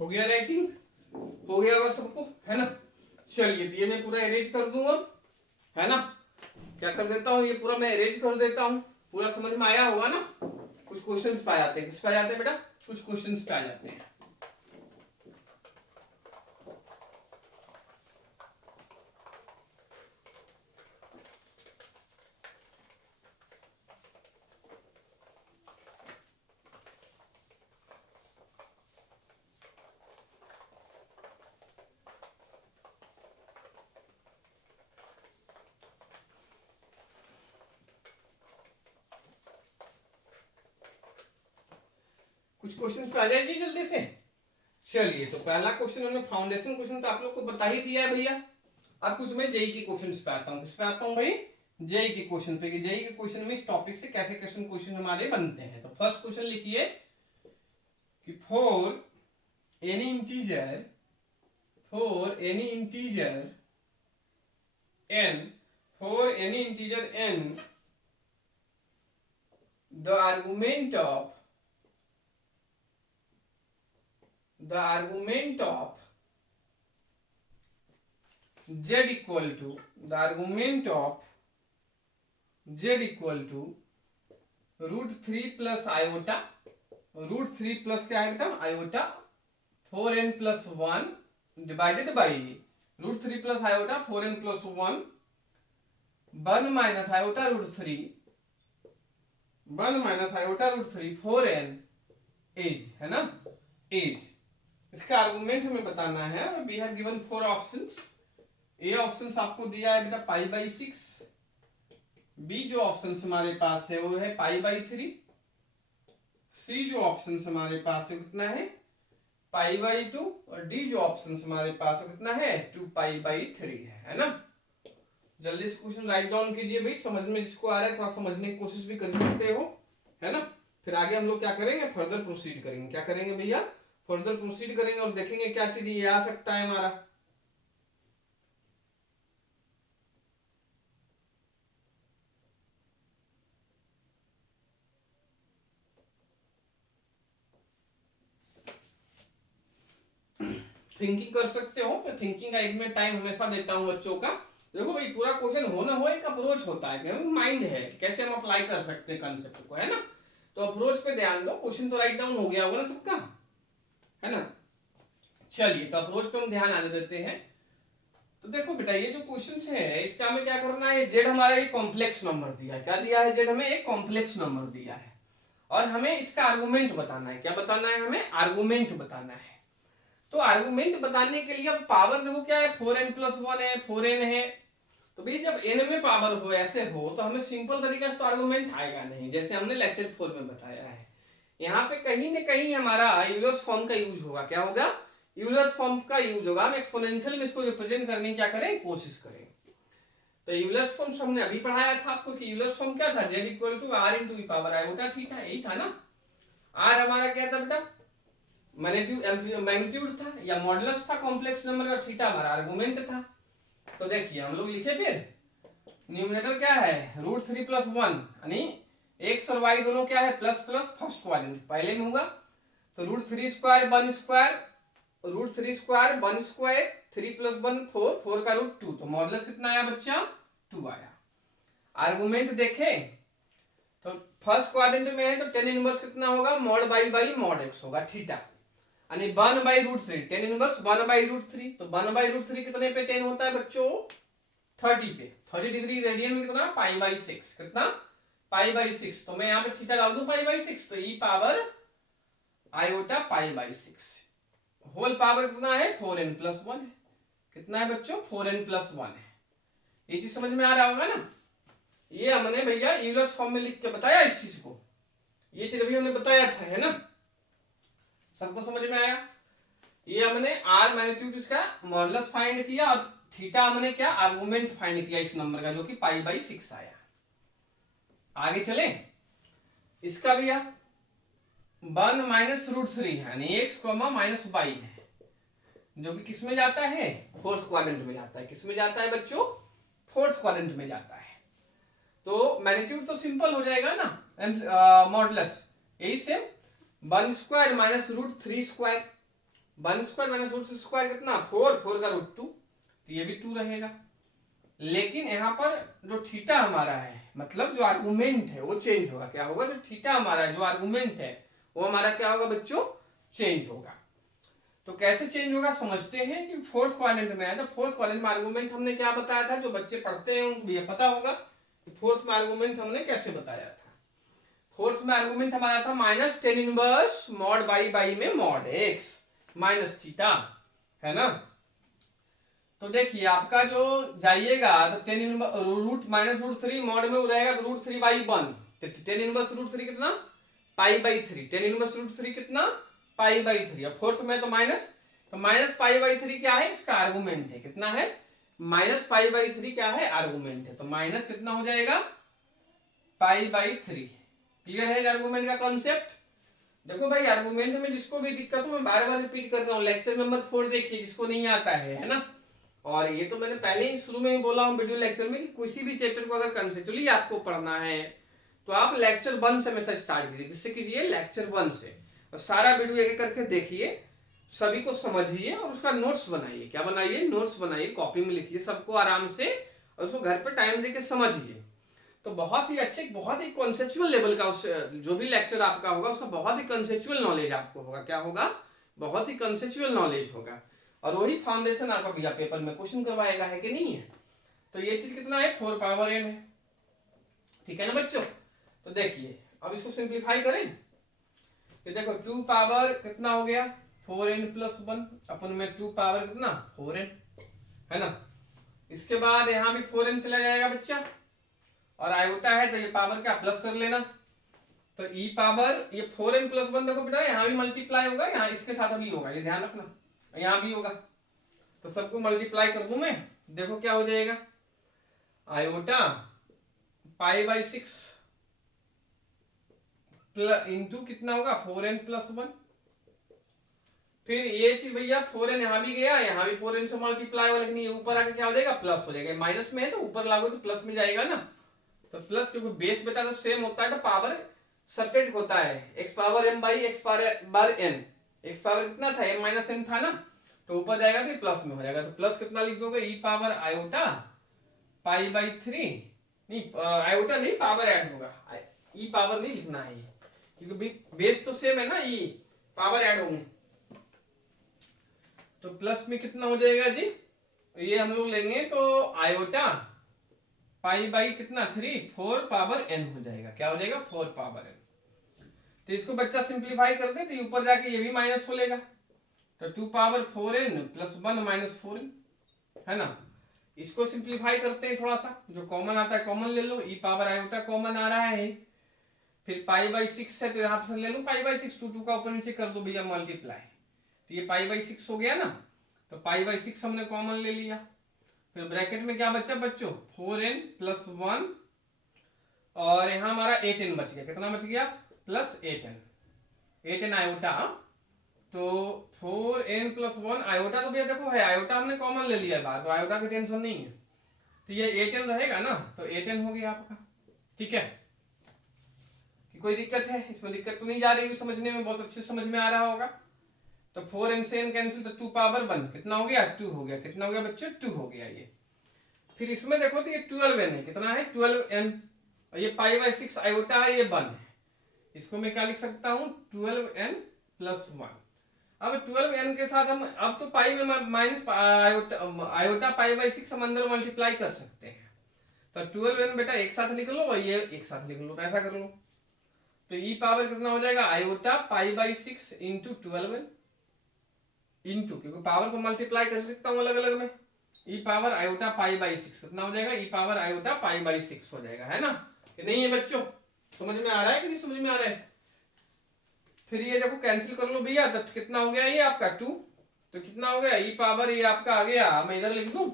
हो गया राइटिंग, हो गया होगा सबको, है ना। चलिए तो ये मैं पूरा अरेंज कर दूंगा, है ना। क्या कर देता हूँ, ये पूरा मैं अरेंज कर देता हूँ। पूरा समझ में आया होगा ना। कुछ क्वेश्चंस पे आ जाते हैं, किस पे आ जाते हैं बेटा, कुछ क्वेश्चंस पे आ जाते हैं। कुछ क्वेश्चन पे आ जाए जी जल्दी से। चलिए तो पहला क्वेश्चन हमने फाउंडेशन क्वेश्चन तो आप लोग को बता ही दिया है भैया। अब कुछ मैं जेई के क्वेश्चन पे आता हूँ, किस पे आता हूँ भाई, जेई के क्वेश्चन पे। जेई के क्वेश्चन में इस टॉपिक से कैसे क्वेश्चन हमारे बनते हैं। तो फर्स्ट क्वेश्चन लिखिए कि for any integer n the argument of z equal to √3 plus iota, √3 plus क्या है बेटा, iota 4n plus 1 divided by √3 plus iota 4n plus 1 1 minus iota √3 4n एज, है ना, एज। इसका आर्गुमेंट हमें बताना है। We have given 4 options. ए ऑप्शंस आपको दिया है बेटा π/6, बी जो ऑप्शंस हमारे पास है वो है π/3, सी जो ऑप्शंस हमारे पास है कितना है π/2, और डी जो ऑप्शंस हमारे पास है कितना है 2π/3 है ना। जल्दी से क्वेश्चन राइट डाउन कीजिए भाई, समझ में जिसको आ रहा है थोड़ा समझने की कोशिश भी कर सकते हो, है ना। फिर आगे हम लोग क्या करेंगे, फर्दर प्रोसीड करेंगे। क्या करेंगे भैया, फर्दर प्रोसीड करेंगे और देखेंगे क्या चीज ये आ सकता है हमारा। थिंकिंग कर सकते हो, मैं थिंकिंग का एक में टाइम हमेशा देता हूं बच्चों का। देखो भाई पूरा क्वेश्चन हो ना हो, एक अप्रोच होता है, माइंड है कैसे हम अप्लाई कर सकते हैं कंसेप्ट को, है ना। तो अप्रोच पे ध्यान दो। क्वेश्चन तो राइट डाउन हो गया होगा ना सबका, है ना। चलिए तो अप्रोच पे हम ध्यान आने देते हैं। तो देखो बेटा ये जो क्वेश्चन है इसका हमें क्या करना है, जेड हमारा एक कॉम्प्लेक्स नंबर दिया है। क्या दिया है, जेड हमें एक कॉम्प्लेक्स नंबर दिया है और हमें इसका आर्गुमेंट बताना है। क्या बताना है, हमें आर्गुमेंट बताना है। तो आर्गुमेंट बताने के लिए अब पावर देखो क्या है, 4n + 1 है, 4n है। तो भाई जब n में पावर हो ऐसे हो तो हमें सिंपल तरीका से तो आर्गुमेंट आएगा नहीं, जैसे हमने लेक्चर 4 में बताया है। यहाँ पे कहीं ना कहीं हमारा यूलर्स फॉर्म का यूज होगा। क्या होगा, यूलर्स फॉर्म का यूज होगा। हम एक्सपोनेंशियल में इसको रिप्रेजेंट करने की क्या करें, कोशिश करें। तो यूलर्स फॉर्म हमने अभी पढ़ाया था आपको कि यूलर्स फॉर्म क्या था, z = r × e⁻i⁻θ, यही था ना। r हमारा क्या था बेटा, मैग्नीट्यूड था या मॉडुलस था कॉम्प्लेक्स नंबर का, थीटा हमारा आर्गुमेंट था। तो देखिए हम लोग लिखे फिर न्यूमरेटर क्या है √3 + 1, यानी x और y दोनों क्या है प्लस प्लस, फर्स्ट क्वाड्रेंट पहले में होगा। तो √3² 1² √3² 1², 3 + 1 4, 4 का √2, तो मॉडुलस कितना आया बच्चा 2 आया। आर्गुमेंट देखे तो फर्स्ट क्वाड्रेंट में है तो tan इनवर्स कितना होगा, mod y/mod x होगा, थीटा, यानी 1/√3, tan इनवर्स 1/√3। तो 1/√3 कितने पे tan होता है बच्चों, 30 पे। 30 डिग्री रेडियन में कितना π/6, कितना π/6। तो मैं यहाँ पे थीटा डाल दूं π/6, तो e⁻i⁻6 होल पावर कितना है 4n + 1 है। कितना है बच्चों, 4n + 1 है। ये चीज समझ में आ रहा होगा ना। ये हमने भैया यूलर्स फॉर्म में लिख के बताया इस चीज को, ये चीज अभी हमने बताया था, है ना। सबको समझ में आया। ये हमने r मैग्नीट्यूड इसका मॉडुलस फाइंड किया और थीटा हमने क्या आर्गुमेंट फाइंड किया इस नंबर का, जो कि π/6 आया। आगे चले, इसका भी 1 माइनस रूट 3 यानी x माइनस वाई है, जो कि किस में जाता है, फोर्थ क्वाड्रेंट में जाता है। किस में जाता है बच्चों, फोर्थ क्वाड्रेंट में जाता है। तो मैग्नीट्यूड तो सिंपल हो जाएगा ना, मॉडुलस यही same 1 square minus root 3 square. 1 square minus root 3 square कितना, 4 का रूट 2, तो ये भी 2 रहेगा। लेकिन यहाँ पर जो थीटा हमारा है, मतलब जो आर्गुमेंट है वो चेंज होगा। क्या होगा, जो थीटा हमारा है, जो आर्गुमेंट है वो हमारा क्या होगा बच्चों, चेंज होगा। तो कैसे चेंज होगा समझते हैं कि फोर्थ क्वाड्रेंट में है। तो फोर्थ क्वाड्रेंट में आर्गुमेंट हमने क्या बताया था, जो बच्चे पढ़ते हैं उनको ये पता होगा कि फोर्थ में आर्गुमेंट हमने कैसे बताया था। फोर्थ में आर्गुमेंट हमारा था minus tan inverse mod y में मॉड एक्स माइनस थीटा, है ना। तो देखिए आपका जो जाइएगा तो tan inverse root minus root 3 mod में रहेगा तो रूट 3/1, तो टेन इनवर्स रूट 3 कितना, π/3। टेन इनवर्स रूट 3 कितना, π/3। अब फोर्थ में तो माइनस, तो माइनस π/3 क्या है, इसका आर्गुमेंट है। कितना है, माइनस π/3 क्या है, आर्गुमेंट है। तो माइनस कितना हो जाएगा, π/3। क्लियर है आर्गुमेंट का कॉन्सेप्ट। देखो भाई आर्गुमेंट में जिसको भी दिक्कत हो मैं बार बार रिपीट कर रहा हूँ, लेक्चर नंबर 4 देखिए जिसको नहीं आता है ना। और ये तो मैंने पहले ही शुरू में ही बोला हूँ वीडियो लेक्चर में कि किसी भी चैप्टर को अगर कंसेप्चुअली आपको पढ़ना है तो आप लेक्चर 1 से हमेशा स्टार्ट कीजिए। किससे कीजिए, लेक्चर 1 से। और सारा वीडियो एक एक करके देखिए, सभी को समझिए और उसका नोट्स बनाइए। क्या बनाइए, नोट्स बनाइए, कॉपी में लिखिए सबको आराम से, और उसको घर पे टाइम देके समझिए। तो बहुत ही अच्छे, बहुत ही कॉन्सेप्चुअल लेवल का उस जो भी लेक्चर आपका होगा उसका बहुत ही कॉन्सेप्चुअल नॉलेज आपको होगा। क्या होगा, बहुत ही कॉन्सेप्चुअल नॉलेज होगा। और वही फाउंडेशन आपका भैया पेपर में क्वेश्चन करवाएगा, है कि नहीं है। तो ये चीज कितना है, 4n है। ठीक है ना बच्चों। तो देखिए अब इसको सिंप्लीफाई करें तो देखो 2 पावर कितना हो गया, 4n+1 अपन में 2 पावर कितना, 4n, है ना। इसके बाद यहां भी 4n चला जाएगा बच्चा, और आयोटा है तो ये पावर क्या प्लस कर लेना। तो e पावर ये 4n+1 देखो बेटा यहाँ भी मल्टीप्लाई होगा, यहाँ इसके साथ अभी होगा, ये ध्यान रखना, यहाँ भी होगा। तो सबको मल्टीप्लाई कर दूं मैं, देखो क्या हो जाएगा, आयोटा π/6 इंटू कितना होगा 4n+1। फिर ये चीज भैया 4n यहाँ भी गया, यहाँ भी 4n से मल्टीप्लाई होगा, लेकिन ये ऊपर आके क्या हो जाएगा, प्लस हो जाएगा। माइनस में है तो ऊपर लागू तो प्लस में जाएगा ना। तो प्लस क्योंकि बेस बेटा जब सेम होता है तो पावर सेपरेट होता है, x पावर m/x बार n। x पावर कितना था, m-n था ना, तो ऊपर जाएगा तो प्लस में हो जाएगा। तो प्लस कितना लिख दोगे, e पावर आयोटा π/3, नहीं आयोटा नहीं, पावर ऐड होगा, ई पावर नहीं लिखना है क्योंकि बेस तो सेम है ना, ई पावर ऐड होंगे। तो प्लस में कितना हो जाएगा जी, ये हम लोग लेंगे तो आयोटा π/3 कितना 3, 4 पावर n हो जाएगा। क्या हो जाएगा, 4 पावर n। तो इसको बच्चा सिंप्लीफाई कर दे तो ऊपर जाके ये भी माइनस हो लेगा। तो 2 पावर 4n+1 - 4n, है ना। इसको सिंप्लीफाई करते हैं थोड़ा सा, जो कॉमन आता है कॉमन ले लो, ई पावर आयोटा कॉमन आ रहा है। फिर π/6 है तो यहाँ पर ले लो π/6, 2 का ऊपर नीचे कर दो भैया मल्टीप्लाई, तो ये π/6 हो गया ना। तो π/6 हमने कॉमन ले लिया। फिर ब्रैकेट में क्या बचा बच्चों, 4n+1, और यहाँ हमारा 8n बच गया। कितना बच गया, +8n, 8n आयोटा। तो 4n+1 आयोटा तो भैया देखो है, आयोटा हमने कॉमन ले लिया है बाहर, तो आयोटा की टेंशन नहीं है। तो ये 8n रहेगा ना, तो 8n हो गया आपका। ठीक है, कि कोई दिक्कत है इसमें, दिक्कत तो नहीं जा रही है समझने में, बहुत अच्छे समझ में आ रहा होगा। तो 4n से n कैंसिल, तो 2 पावर 1 कितना हो गया, 2 हो गया। कितना हो गया बच्चों, 2 हो गया ये। फिर इसमें देखो तो ये 12n है, कितना है 12n, और ये π/6 आयोटा है, ये 1 है। इसको मैं क्या लिख सकता हूँ, 12n+1। अब 12n के साथ हम अब तो पाई में माइनस आयोटा π/6 हम अंदर मल्टीप्लाई कर सकते हैं। तो 12n बेटा एक साथ लिख लो और ये एक साथ लिख लो, तो ऐसा कर लो। तो ई पावर कितना हो जाएगा, आयोटा π/6 इंटू 12n इंटू, क्योंकि पावर तो मल्टीप्लाई कर सकता हूँ अलग अलग में, ई पावर आयोटा π/6 कितना हो जाएगा, ई पावर आयोटा π/6 हो जाएगा, है ना। कि नहीं है बच्चों, समझ में आ रहा है कि नहीं समझ में आ रहा है। फिर ये देखो कैंसिल कर लो भैया, तो कितना हो गया ये आपका 2, तो कितना हो गया ई पावर, ये आपका आ गया, मैं इधर लिख दूं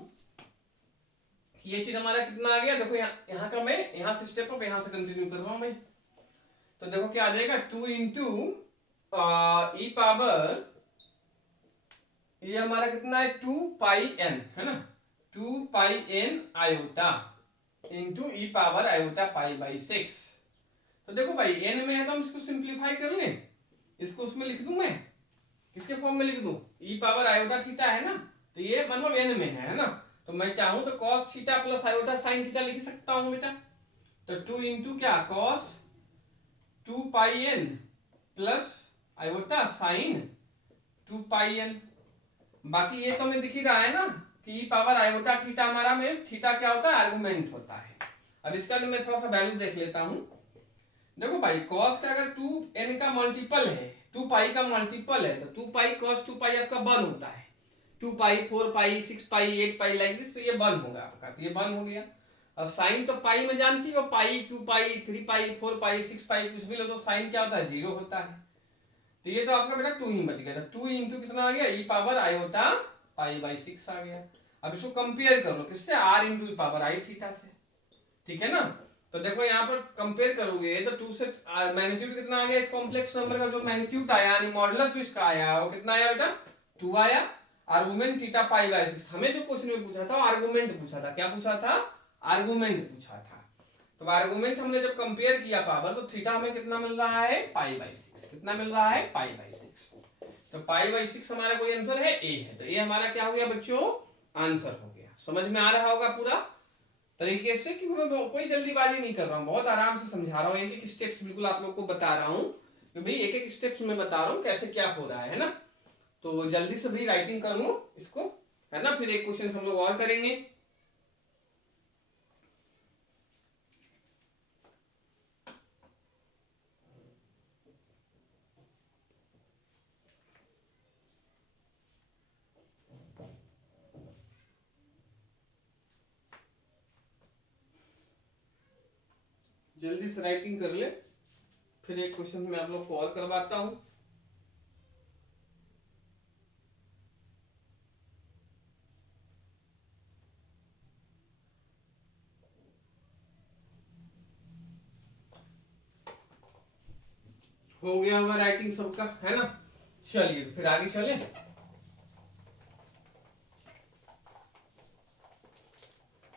ये चीज हमारा कितना आ गया, देखो यहाँ का मैं यहाँ से स्टेप अप यहाँ से कंटिन्यू कर रहा हूँ भाई। तो देखो क्या आ जाएगा, 2 इंटू ई पावर, ये हमारा कितना है 2 पाई एन है ना, 2 pi n iota into e power iota pi by 6। तो देखो भाई एन में है तो हम इसको सिंप्लीफाई कर लें, इसको उसमें लिख दूं मैं, किसके फॉर्म में लिख दूं, ई पावर आयोटा थीटा है ना, तो ये मतलब एन में है ना, तो मैं चाहूं तो cos theta plus iota sine theta लिख सकता हूं बेटा। तो 2 इंटू क्या cos 2 pi N plus iota sign 2 pi N. बाकी ये तो हमें दिख ही रहा है ना कि ई पावर आयोटा थीटा हमारा में थीटा क्या होता है, आर्गुमेंट होता है। अब इसका मैं थोड़ा सा वैल्यू देख लेता हूं। देखो भाई कॉस का अगर 2n का मल्टीपल है, 2 पाई का मल्टीपल है, तो 2 पाई कॉस 2 पाई आपका 1 होता है, 2 पाई 4 पाई 6 पाई 8 पाई लाइक दिस, तो ये 1 होगा आपका, तो ये 1 हो गया। अब साइन तो पाई में जानती हो, पाई 2 पाई 3 पाई 4 पाई 6 पाई कुछ भी लो तो साइन क्या होता है, 0 होता है। तो ये तो आपका बेटा 2 ही बच गया, 2 इंटू कितना आ गया, e power iota pi by 6 आ गया। अब इसको कंपेयर कर लो किससे, r into e power i theta से, ठीक है ना। तो देखो यहाँ पर कंपेयर करोगे तो 2 से मैग्नीट्यूड कितना आ गया, इस कॉम्प्लेक्स नंबर का जो मैग्नीट्यूड आया यानी मॉडुलस इसका आया वो कितना आया बेटा, 2 आया। आर्गुमेंट थीटा पाई बाई 6, हमें जो क्वेश्चन में पूछा था आर्गुमेंट पूछा था, क्या पूछा था, आर्गुमेंट पूछा था। तो आर्गुमेंट हमने जब कंपेयर किया पावर, तो थीटा हमें कितना मिल रहा है, पाई बाई 6, कितना मिल रहा है, पाई बाई 6। तो पाई बाई 6 हमारा कोई आंसर है, ए है, तो ए हमारा क्या हो गया बच्चों, आंसर हो गया। समझ में आ रहा होगा पूरा तरीके से, कि मैं कोई जल्दीबाजी नहीं कर रहा हूँ, बहुत आराम से समझा रहा हूँ, एक एक स्टेप्स बिल्कुल आप लोग को बता रहा हूँ कि भाई एक एक स्टेप्स में बता रहा हूँ कैसे क्या हो रहा है ना। तो जल्दी से भी राइटिंग कर लो इसको, है ना, फिर एक क्वेश्चन हम लोग और करेंगे। जल्दी से राइटिंग कर ले, फिर एक क्वेश्चन मैं आप लोग को और करवाता हूँ। हो गया होगा राइटिंग सबका, है ना। चलिए तो फिर आगे चले।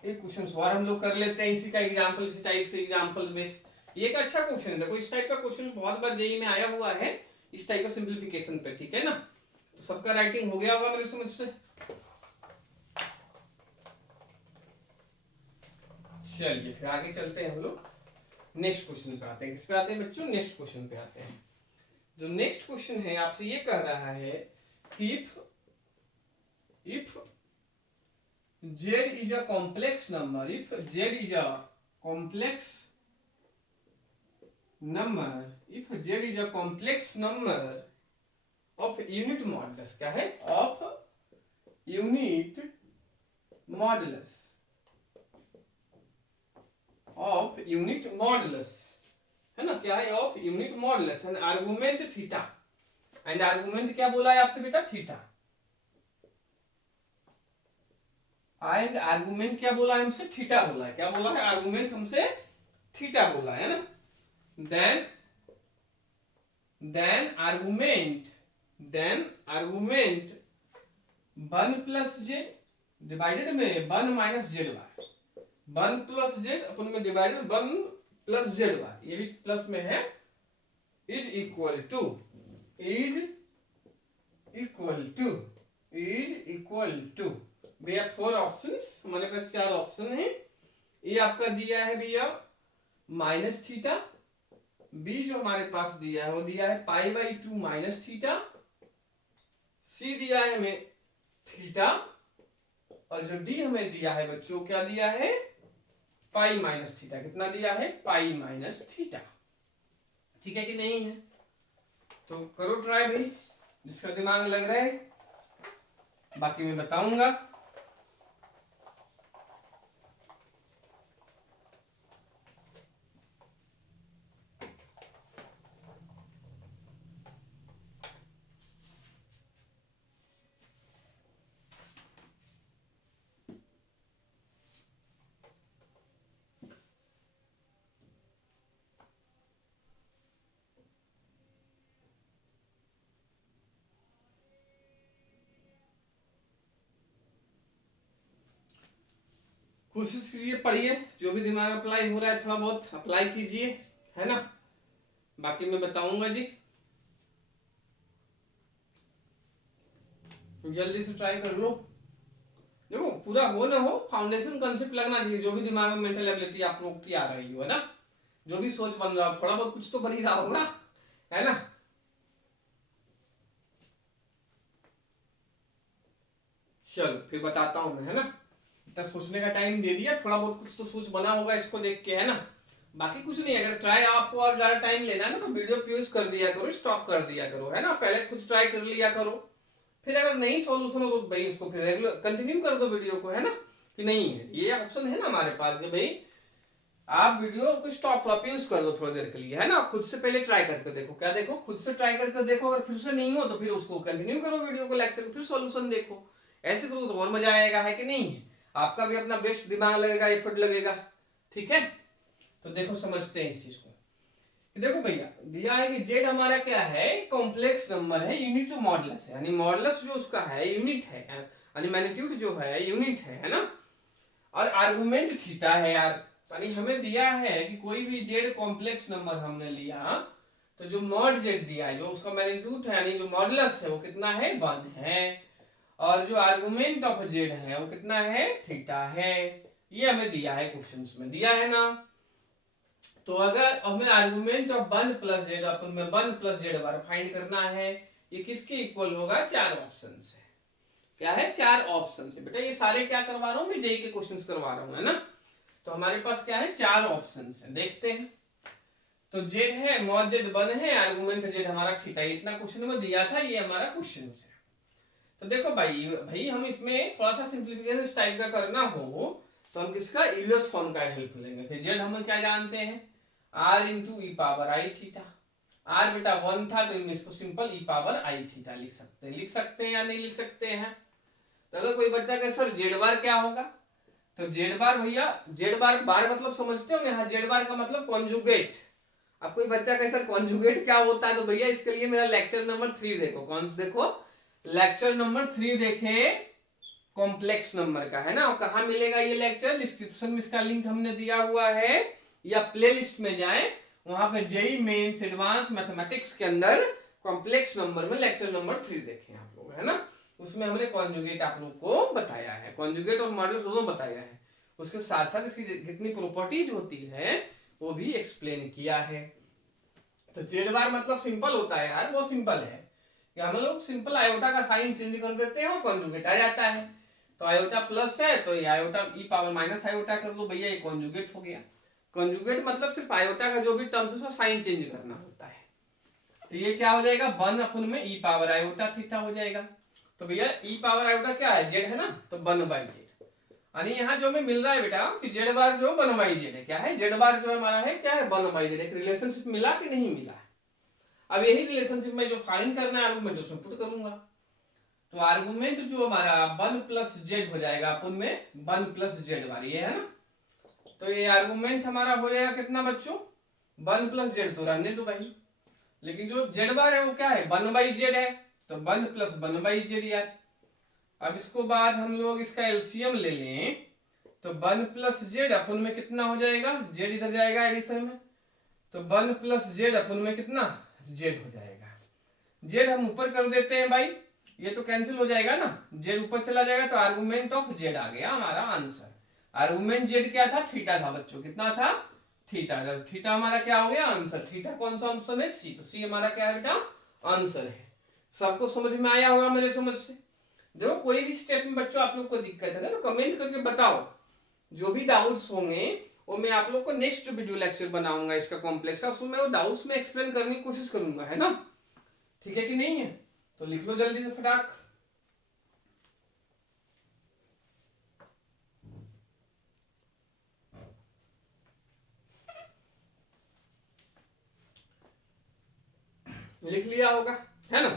एक क्वेश्चन और हम लोग कर लेते हैं इसी का एग्जांपल, इसी टाइप से एग्जांपल बेस। ये एक अच्छा क्वेश्चन है, देखो इस टाइप का क्वेश्चन बहुत बार जेईई में आया हुआ है, इस टाइप का सिंप्लीफिकेशन पे, ठीक है ना। तो सबका राइटिंग हो गया होगा मेरे समझ से। चलिए फिर आगे चलते हैं हम लोग, नेक्स्ट क्वेश्चन पे आते हैं। किस पे आते हैं बच्चों, नेक्स्ट क्वेश्चन पे आते हैं। जो नेक्स्ट क्वेश्चन है आपसे ये कह रहा है, if z is a complex number, if z is a complex number, if z is a complex number of unit modulus, क्या है, of unit modulus, of unit modulus, है ना, क्या है, of unit modulus and argument theta, and argument क्या बोला है आपसे बेटा, थीटा, एंड आर्गुमेंट क्या बोला है हमसे, थीटा बोला है, क्या बोला है, आर्गुमेंट हमसे थीटा बोला है ना। Then argument 1 plus z divided में 1 minus z y, 1 plus z अपन में डिवाइडेड 1 प्लस जेड वाई, ये भी प्लस में है, इज इक्वल टू भैया 4 ऑप्शंस हमारे पास, 4 ऑप्शन है। ये आपका दिया है भैया माइनस थीटा, बी जो हमारे पास दिया है वो दिया है पाई बाई 2 माइनस थीटा, सी दिया है हमें थीटा, और जो डी हमें दिया है बच्चों क्या दिया है, पाई माइनस थीटा, कितना दिया है, पाई माइनस थीटा, ठीक है कि नहीं है। तो करो ट्राई भाई, जिसका दिमाग लग रहा है, बाकी मैं बताऊंगा। कोशिश कीजिए, पढ़िए, जो भी दिमाग में अप्लाई हो रहा है थोड़ा बहुत अप्लाई कीजिए, है ना। बाकी मैं बताऊंगा जी, जल्दी से ट्राई कर लो। देखो पूरा हो ना हो, फाउंडेशन कंसेप्ट लगना चाहिए, जो भी दिमाग में मेंटल एबिलिटी आप लोग की आ रही हो, है ना, जो भी सोच बन रहा हो, थोड़ा बहुत कुछ तो बन ही रहा होगा, है ना। चलो फिर बताता हूँ मैं, है ना। इतना सोचने का टाइम दे दिया, थोड़ा बहुत कुछ तो सोच बना होगा इसको देख के, है ना। बाकी कुछ नहीं, अगर ट्राई आपको और ज्यादा टाइम लेना है ना, तो वीडियो पॉज कर दिया करो, स्टॉप कर दिया करो, है ना, पहले खुद ट्राई कर लिया करो, फिर अगर नहीं सॉल्यूशन हो तो भाई इसको फिर रेगुलर कंटिन्यू कर दो वीडियो को, है ना, कि नहीं है ये ऑप्शन है ना हमारे पास कि भाई आप वीडियो को स्टॉप यूज कर दो थोड़ी देर के लिए, है ना। खुद से पहले ट्राई करके देखो, क्या देखो, खुद से ट्राई करके देखो, अगर फिर से नहीं हो तो फिर उसको कंटिन्यू करो वीडियो को, लेक्चर को, फिर सॉल्यूशन देखो। ऐसे करो तो और मजा आएगा, है कि नहीं है। आपका भी अपना बेस्ट दिमाग लगेगा, एफर्ट लगेगा, ठीक है। तो देखो समझते हैं इस चीज को। देखो भैया दिया है कि जेड हमारा क्या है, कॉम्प्लेक्स नंबर है, यूनिट मॉडुलस है, यानी मॉडुलस जो उसका है यूनिट है, यानी मैग्नीट्यूड जो है यूनिट है ना। और आर्गुमेंट थीटा है यार, यानी हमें दिया है कि कोई भी जेड कॉम्प्लेक्स नंबर हमने लिया, तो जो मॉड जेड दिया है, जो उसका मैग्नीट्यूड है यानी जो मॉडुलस है वो कितना है, 1 है, और जो आर्गुमेंट ऑफ जेड है वो कितना है, थीटा है। ये हमें दिया है, क्वेश्चंस में दिया है ना। तो अगर हमें आर्गुमेंट ऑफ 1 प्लस जेड अपन में 1 प्लस जेड बार फाइंड करना है, ये किसके इक्वल होगा, 4 ऑप्शन है। क्या है, 4 ऑप्शन है बेटा, ये सारे क्या करवा रहा हूँ मैं, जेई के क्वेश्चंस करवा रहा हूँ, है ना। तो हमारे पास क्या है, 4 ऑप्शन है, देखते हैं। तो जेड है, मॉड जेड 1 है, आर्गुमेंट जेड हमारा थीटा, इतना क्वेश्चन में दिया था, ये हमारा क्वेश्चन है। तो देखो भाई भाई हम इसमें थोड़ा सा सिंप्लीफिकेशन इस टाइप का करना हो तो हम किसका, यूलर्स फॉर्म का हेल्प लेंगे। फिर जेड हम क्या जानते हैं, r into e power i theta. R बेटा 1 था तो इसको simple e power i theta लिख सकते हैं, लिख सकते हैं या नहीं लिख सकते हैं। तो अगर कोई बच्चा कहे सर जेड बार क्या होगा, तो जेड बार भैया, जेड बार बार मतलब समझते हो यहाँ, जेड बार का मतलब कॉन्जुगेट। अब कोई बच्चा कहे सर कॉन्जुगेट क्या होता है, तो भैया इसके लिए मेरा लेक्चर नंबर 3 देखो, कौन सा देखो, लेक्चर नंबर 3 देखे, कॉम्प्लेक्स नंबर का, है ना। और कहाँ मिलेगा ये लेक्चर, डिस्क्रिप्शन में इसका लिंक हमने दिया हुआ है, या प्लेलिस्ट में जाए, वहां पे जेई मेंस एडवांस मैथमेटिक्स के अंदर कॉम्प्लेक्स नंबर में लेक्चर नंबर 3 देखें आप लोग, है ना। उसमें हमने कॉन्जुगेट आप लोग को बताया है, कॉन्जुगेट और मॉड्यूल्स दोनों बताया है, उसके साथ साथ इसकी जितनी प्रॉपर्टीज होती है वो भी एक्सप्लेन किया है। तो जेड बार मतलब सिंपल होता है यार, वो सिंपल है कि हम लोग सिंपल आयोटा का साइन चेंज कर देते हैं और कॉन्जुगेट आ जाता है। तो आयोटा प्लस है तो ये आयोटा ई पावर माइनस आयोटा कर दो भैया, ये कॉन्जुगेट हो गया। कॉन्जुगेट मतलब सिर्फ आयोटा का जो भी टर्म्स है उसका साइन चेंज करना होता है। तो ये क्या हो जाएगा, 1 अपन में ई पावर आयोटा थीटा हो जाएगा। तो भैया ई पावर आयोटा क्या है, जेड है ना, तो 1 बाई जेड, यानी यहाँ जो हमें मिल रहा है बेटा कि जेड बार जो 1 बाई जेड है, क्या है, जेड बार जो हमारा है क्या है, 1 बाई जेड। एक रिलेशनशिप मिला कि नहीं मिला है। अब यही रिलेशनशिप में जो फाइंड करना है आर्गुमेंट उसमें पुट करूंगा। तो आर्गुमेंट जो हमारा 1 प्लस जेड हो जाएगा अपन में, 1 प्लस जेड बार, ये है ना। तो ये आर्गुमेंट हमारा हो जाएगा कितना बच्चों, 1 प्लस जेड, तो रहने दो भाई, लेकिन जो जेड बार है वो क्या है, 1 बाई जेड है, तो 1 प्लस 1 बाई जेड यार। अब इसको बाद हम लोग इसका एलसीएम ले लें, तो 1 प्लस जेड अपन में कितना हो जाएगा, जेड इधर जाएगा एडिशन में, तो 1 प्लस जेड अपन में कितना, जेड हो जाएगा। जेड हम ऊपर कर देते हैं भाई, ये तो कैंसिल हो जाएगा ना, जेड ऊपर चला जाएगा, तो आर्गुमेंट ऑफ जेड आ गया हमारा आंसर। आर्गुमेंट जेड क्या था, थीटा था बच्चों, कितना था, थीटा। जब थीटा हमारा क्या हो गया, आंसर। थीटा कौन सा ऑप्शन है, सी, तो सी हमारा क्या है बेटा, आंसर है। सबको समझ में आया होगा मेरे समझ से। देखो कोई भी स्टेप में बच्चों आप लोग को दिक्कत है ना, तो कमेंट करके बताओ, जो भी डाउट्स होंगे वो मैं आप लोग को नेक्स्ट जो वीडियो लेक्चर बनाऊंगा इसका कॉम्प्लेक्स का, उसमें वो डाउट्स में एक्सप्लेन करने की कोशिश करूंगा, है ना। ठीक है कि नहीं है, तो लिख लो जल्दी से फटाक। लिख लिया होगा, है ना।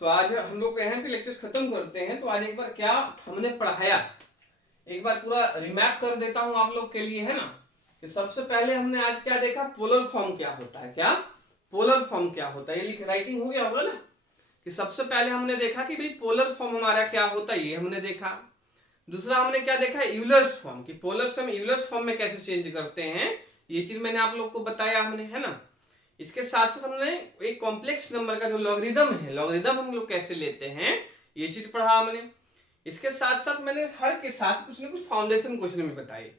तो आज हम लोग यहाँ पे लेक्चर्स खत्म करते हैं। तो आज एक बार क्या हमने पढ़ाया एक बार पूरा रिमैप कर देता हूं आप लोग के लिए, है ना। कि सबसे पहले हमने आज क्या देखा, पोलर फॉर्म क्या होता है, क्या पोलर फॉर्म क्या होता है, ये लिख राइटिंग हो गया होगा ना। कि सबसे पहले हमने देखा कि भाई पोलर फॉर्म हमारा क्या होता है, ये हमने देखा। दूसरा हमने क्या देखा, यूलर्स फॉर्म की पोलर से हम यूलर्स फॉर्म में कैसे चेंज करते हैं, ये चीज मैंने आप लोग को बताया हमने, है ना। इसके साथ साथ हमने एक कॉम्प्लेक्स नंबर का जो लॉगरिदम है, लॉगरिदम हम लोग कैसे लेते हैं, ये चीज पढ़ा हमने। इसके साथ साथ मैंने हर के साथ कुछ ना कुछ फाउंडेशन क्वेश्चन में बताए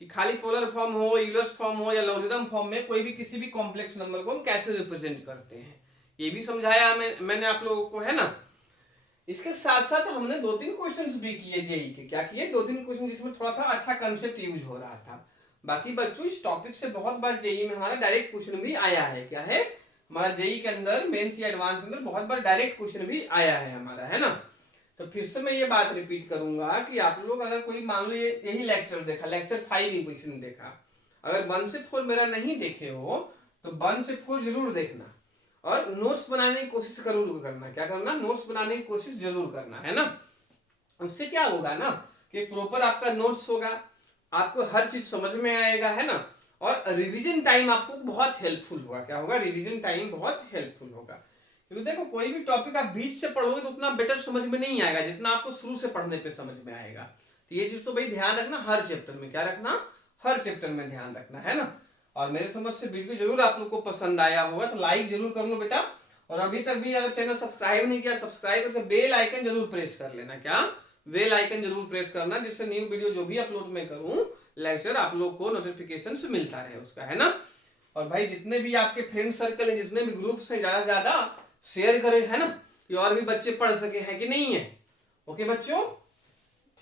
कि खाली पोलर फॉर्म हो, यूलर्स फॉर्म हो या लॉगरिदम फॉर्म में कोई भी किसी भी कॉम्प्लेक्स नंबर को हम कैसे रिप्रेजेंट करते हैं, ये भी समझाया मैंने आप लोगों को, है ना। इसके साथ साथ हमने 2-3 क्वेश्चंस भी किए जेई के, क्या किए, 2-3 क्वेश्चन जिसमें थोड़ा सा अच्छा कंसेप्ट यूज हो रहा था। बाकी बच्चों इस टॉपिक से बहुत बार जेई में हमारा डायरेक्ट क्वेश्चन भी आया है, क्या है, हमारा जेई के अंदर मेंस या एडवांस के अंदर बहुत बार डायरेक्ट क्वेश्चन भी आया है हमारा, है ना। तो फिर से मैं ये बात रिपीट करूंगा कि आप लोग अगर कोई मान लो यही लेक्चर देखा, लेक्चर 5 ही किसी ने देखा, अगर 1 से 4 मेरा नहीं देखे हो तो 1 से 4 जरूर देखना और नोट्स बनाने की कोशिश जरूर करना। क्या करना, नोट्स बनाने की कोशिश जरूर करना, है ना। उससे क्या होगा ना कि प्रॉपर आपका नोट्स होगा, आपको हर चीज समझ में आएगा, है ना। और रिवीजन टाइम आपको बहुत हेल्पफुल होगा, क्या होगा, रिवीजन टाइम बहुत हेल्पफुल होगा। क्योंकि देखो कोई भी टॉपिक आप बीच से पढ़ोगे तो उतना बेटर समझ में नहीं आएगा जितना आपको शुरू से पढ़ने पे समझ में आएगा। तो ये चीज तो भाई ध्यान रखना, हर चैप्टर में क्या रखना, हर चैप्टर में ध्यान रखना, है ना। और मेरे समझ से वीडियो जरूर आप लोग को पसंद आया होगा तो लाइक जरूर कर लो बेटा। और अभी तक भी अगर चैनल सब्सक्राइब नहीं किया, सब्सक्राइब करके बेल आइकन जरूर प्रेस कर लेना, क्या, बेल आइकन जरूर प्रेस करना, जिससे न्यू वीडियो जो भी अपलोड मैं करूं लेक्चर आप लोग को नोटिफिकेशन से मिलता रहे उसका, है ना। और भाई जितने भी आपके फ्रेंड सर्कल है, जितने भी ग्रुप्स है, ज्यादा से ज्यादा शेयर करें, है ना, कि और भी बच्चे पढ़ सके, है कि नहीं है। ओके बच्चों,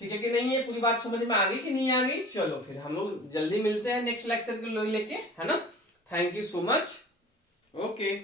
ठीक है कि नहीं है, पूरी बात समझ में आ गई कि नहीं आ गई। चलो फिर हम लोग जल्दी मिलते हैं नेक्स्ट लेक्चर के लेके, है ना। Thank you so much. Okay.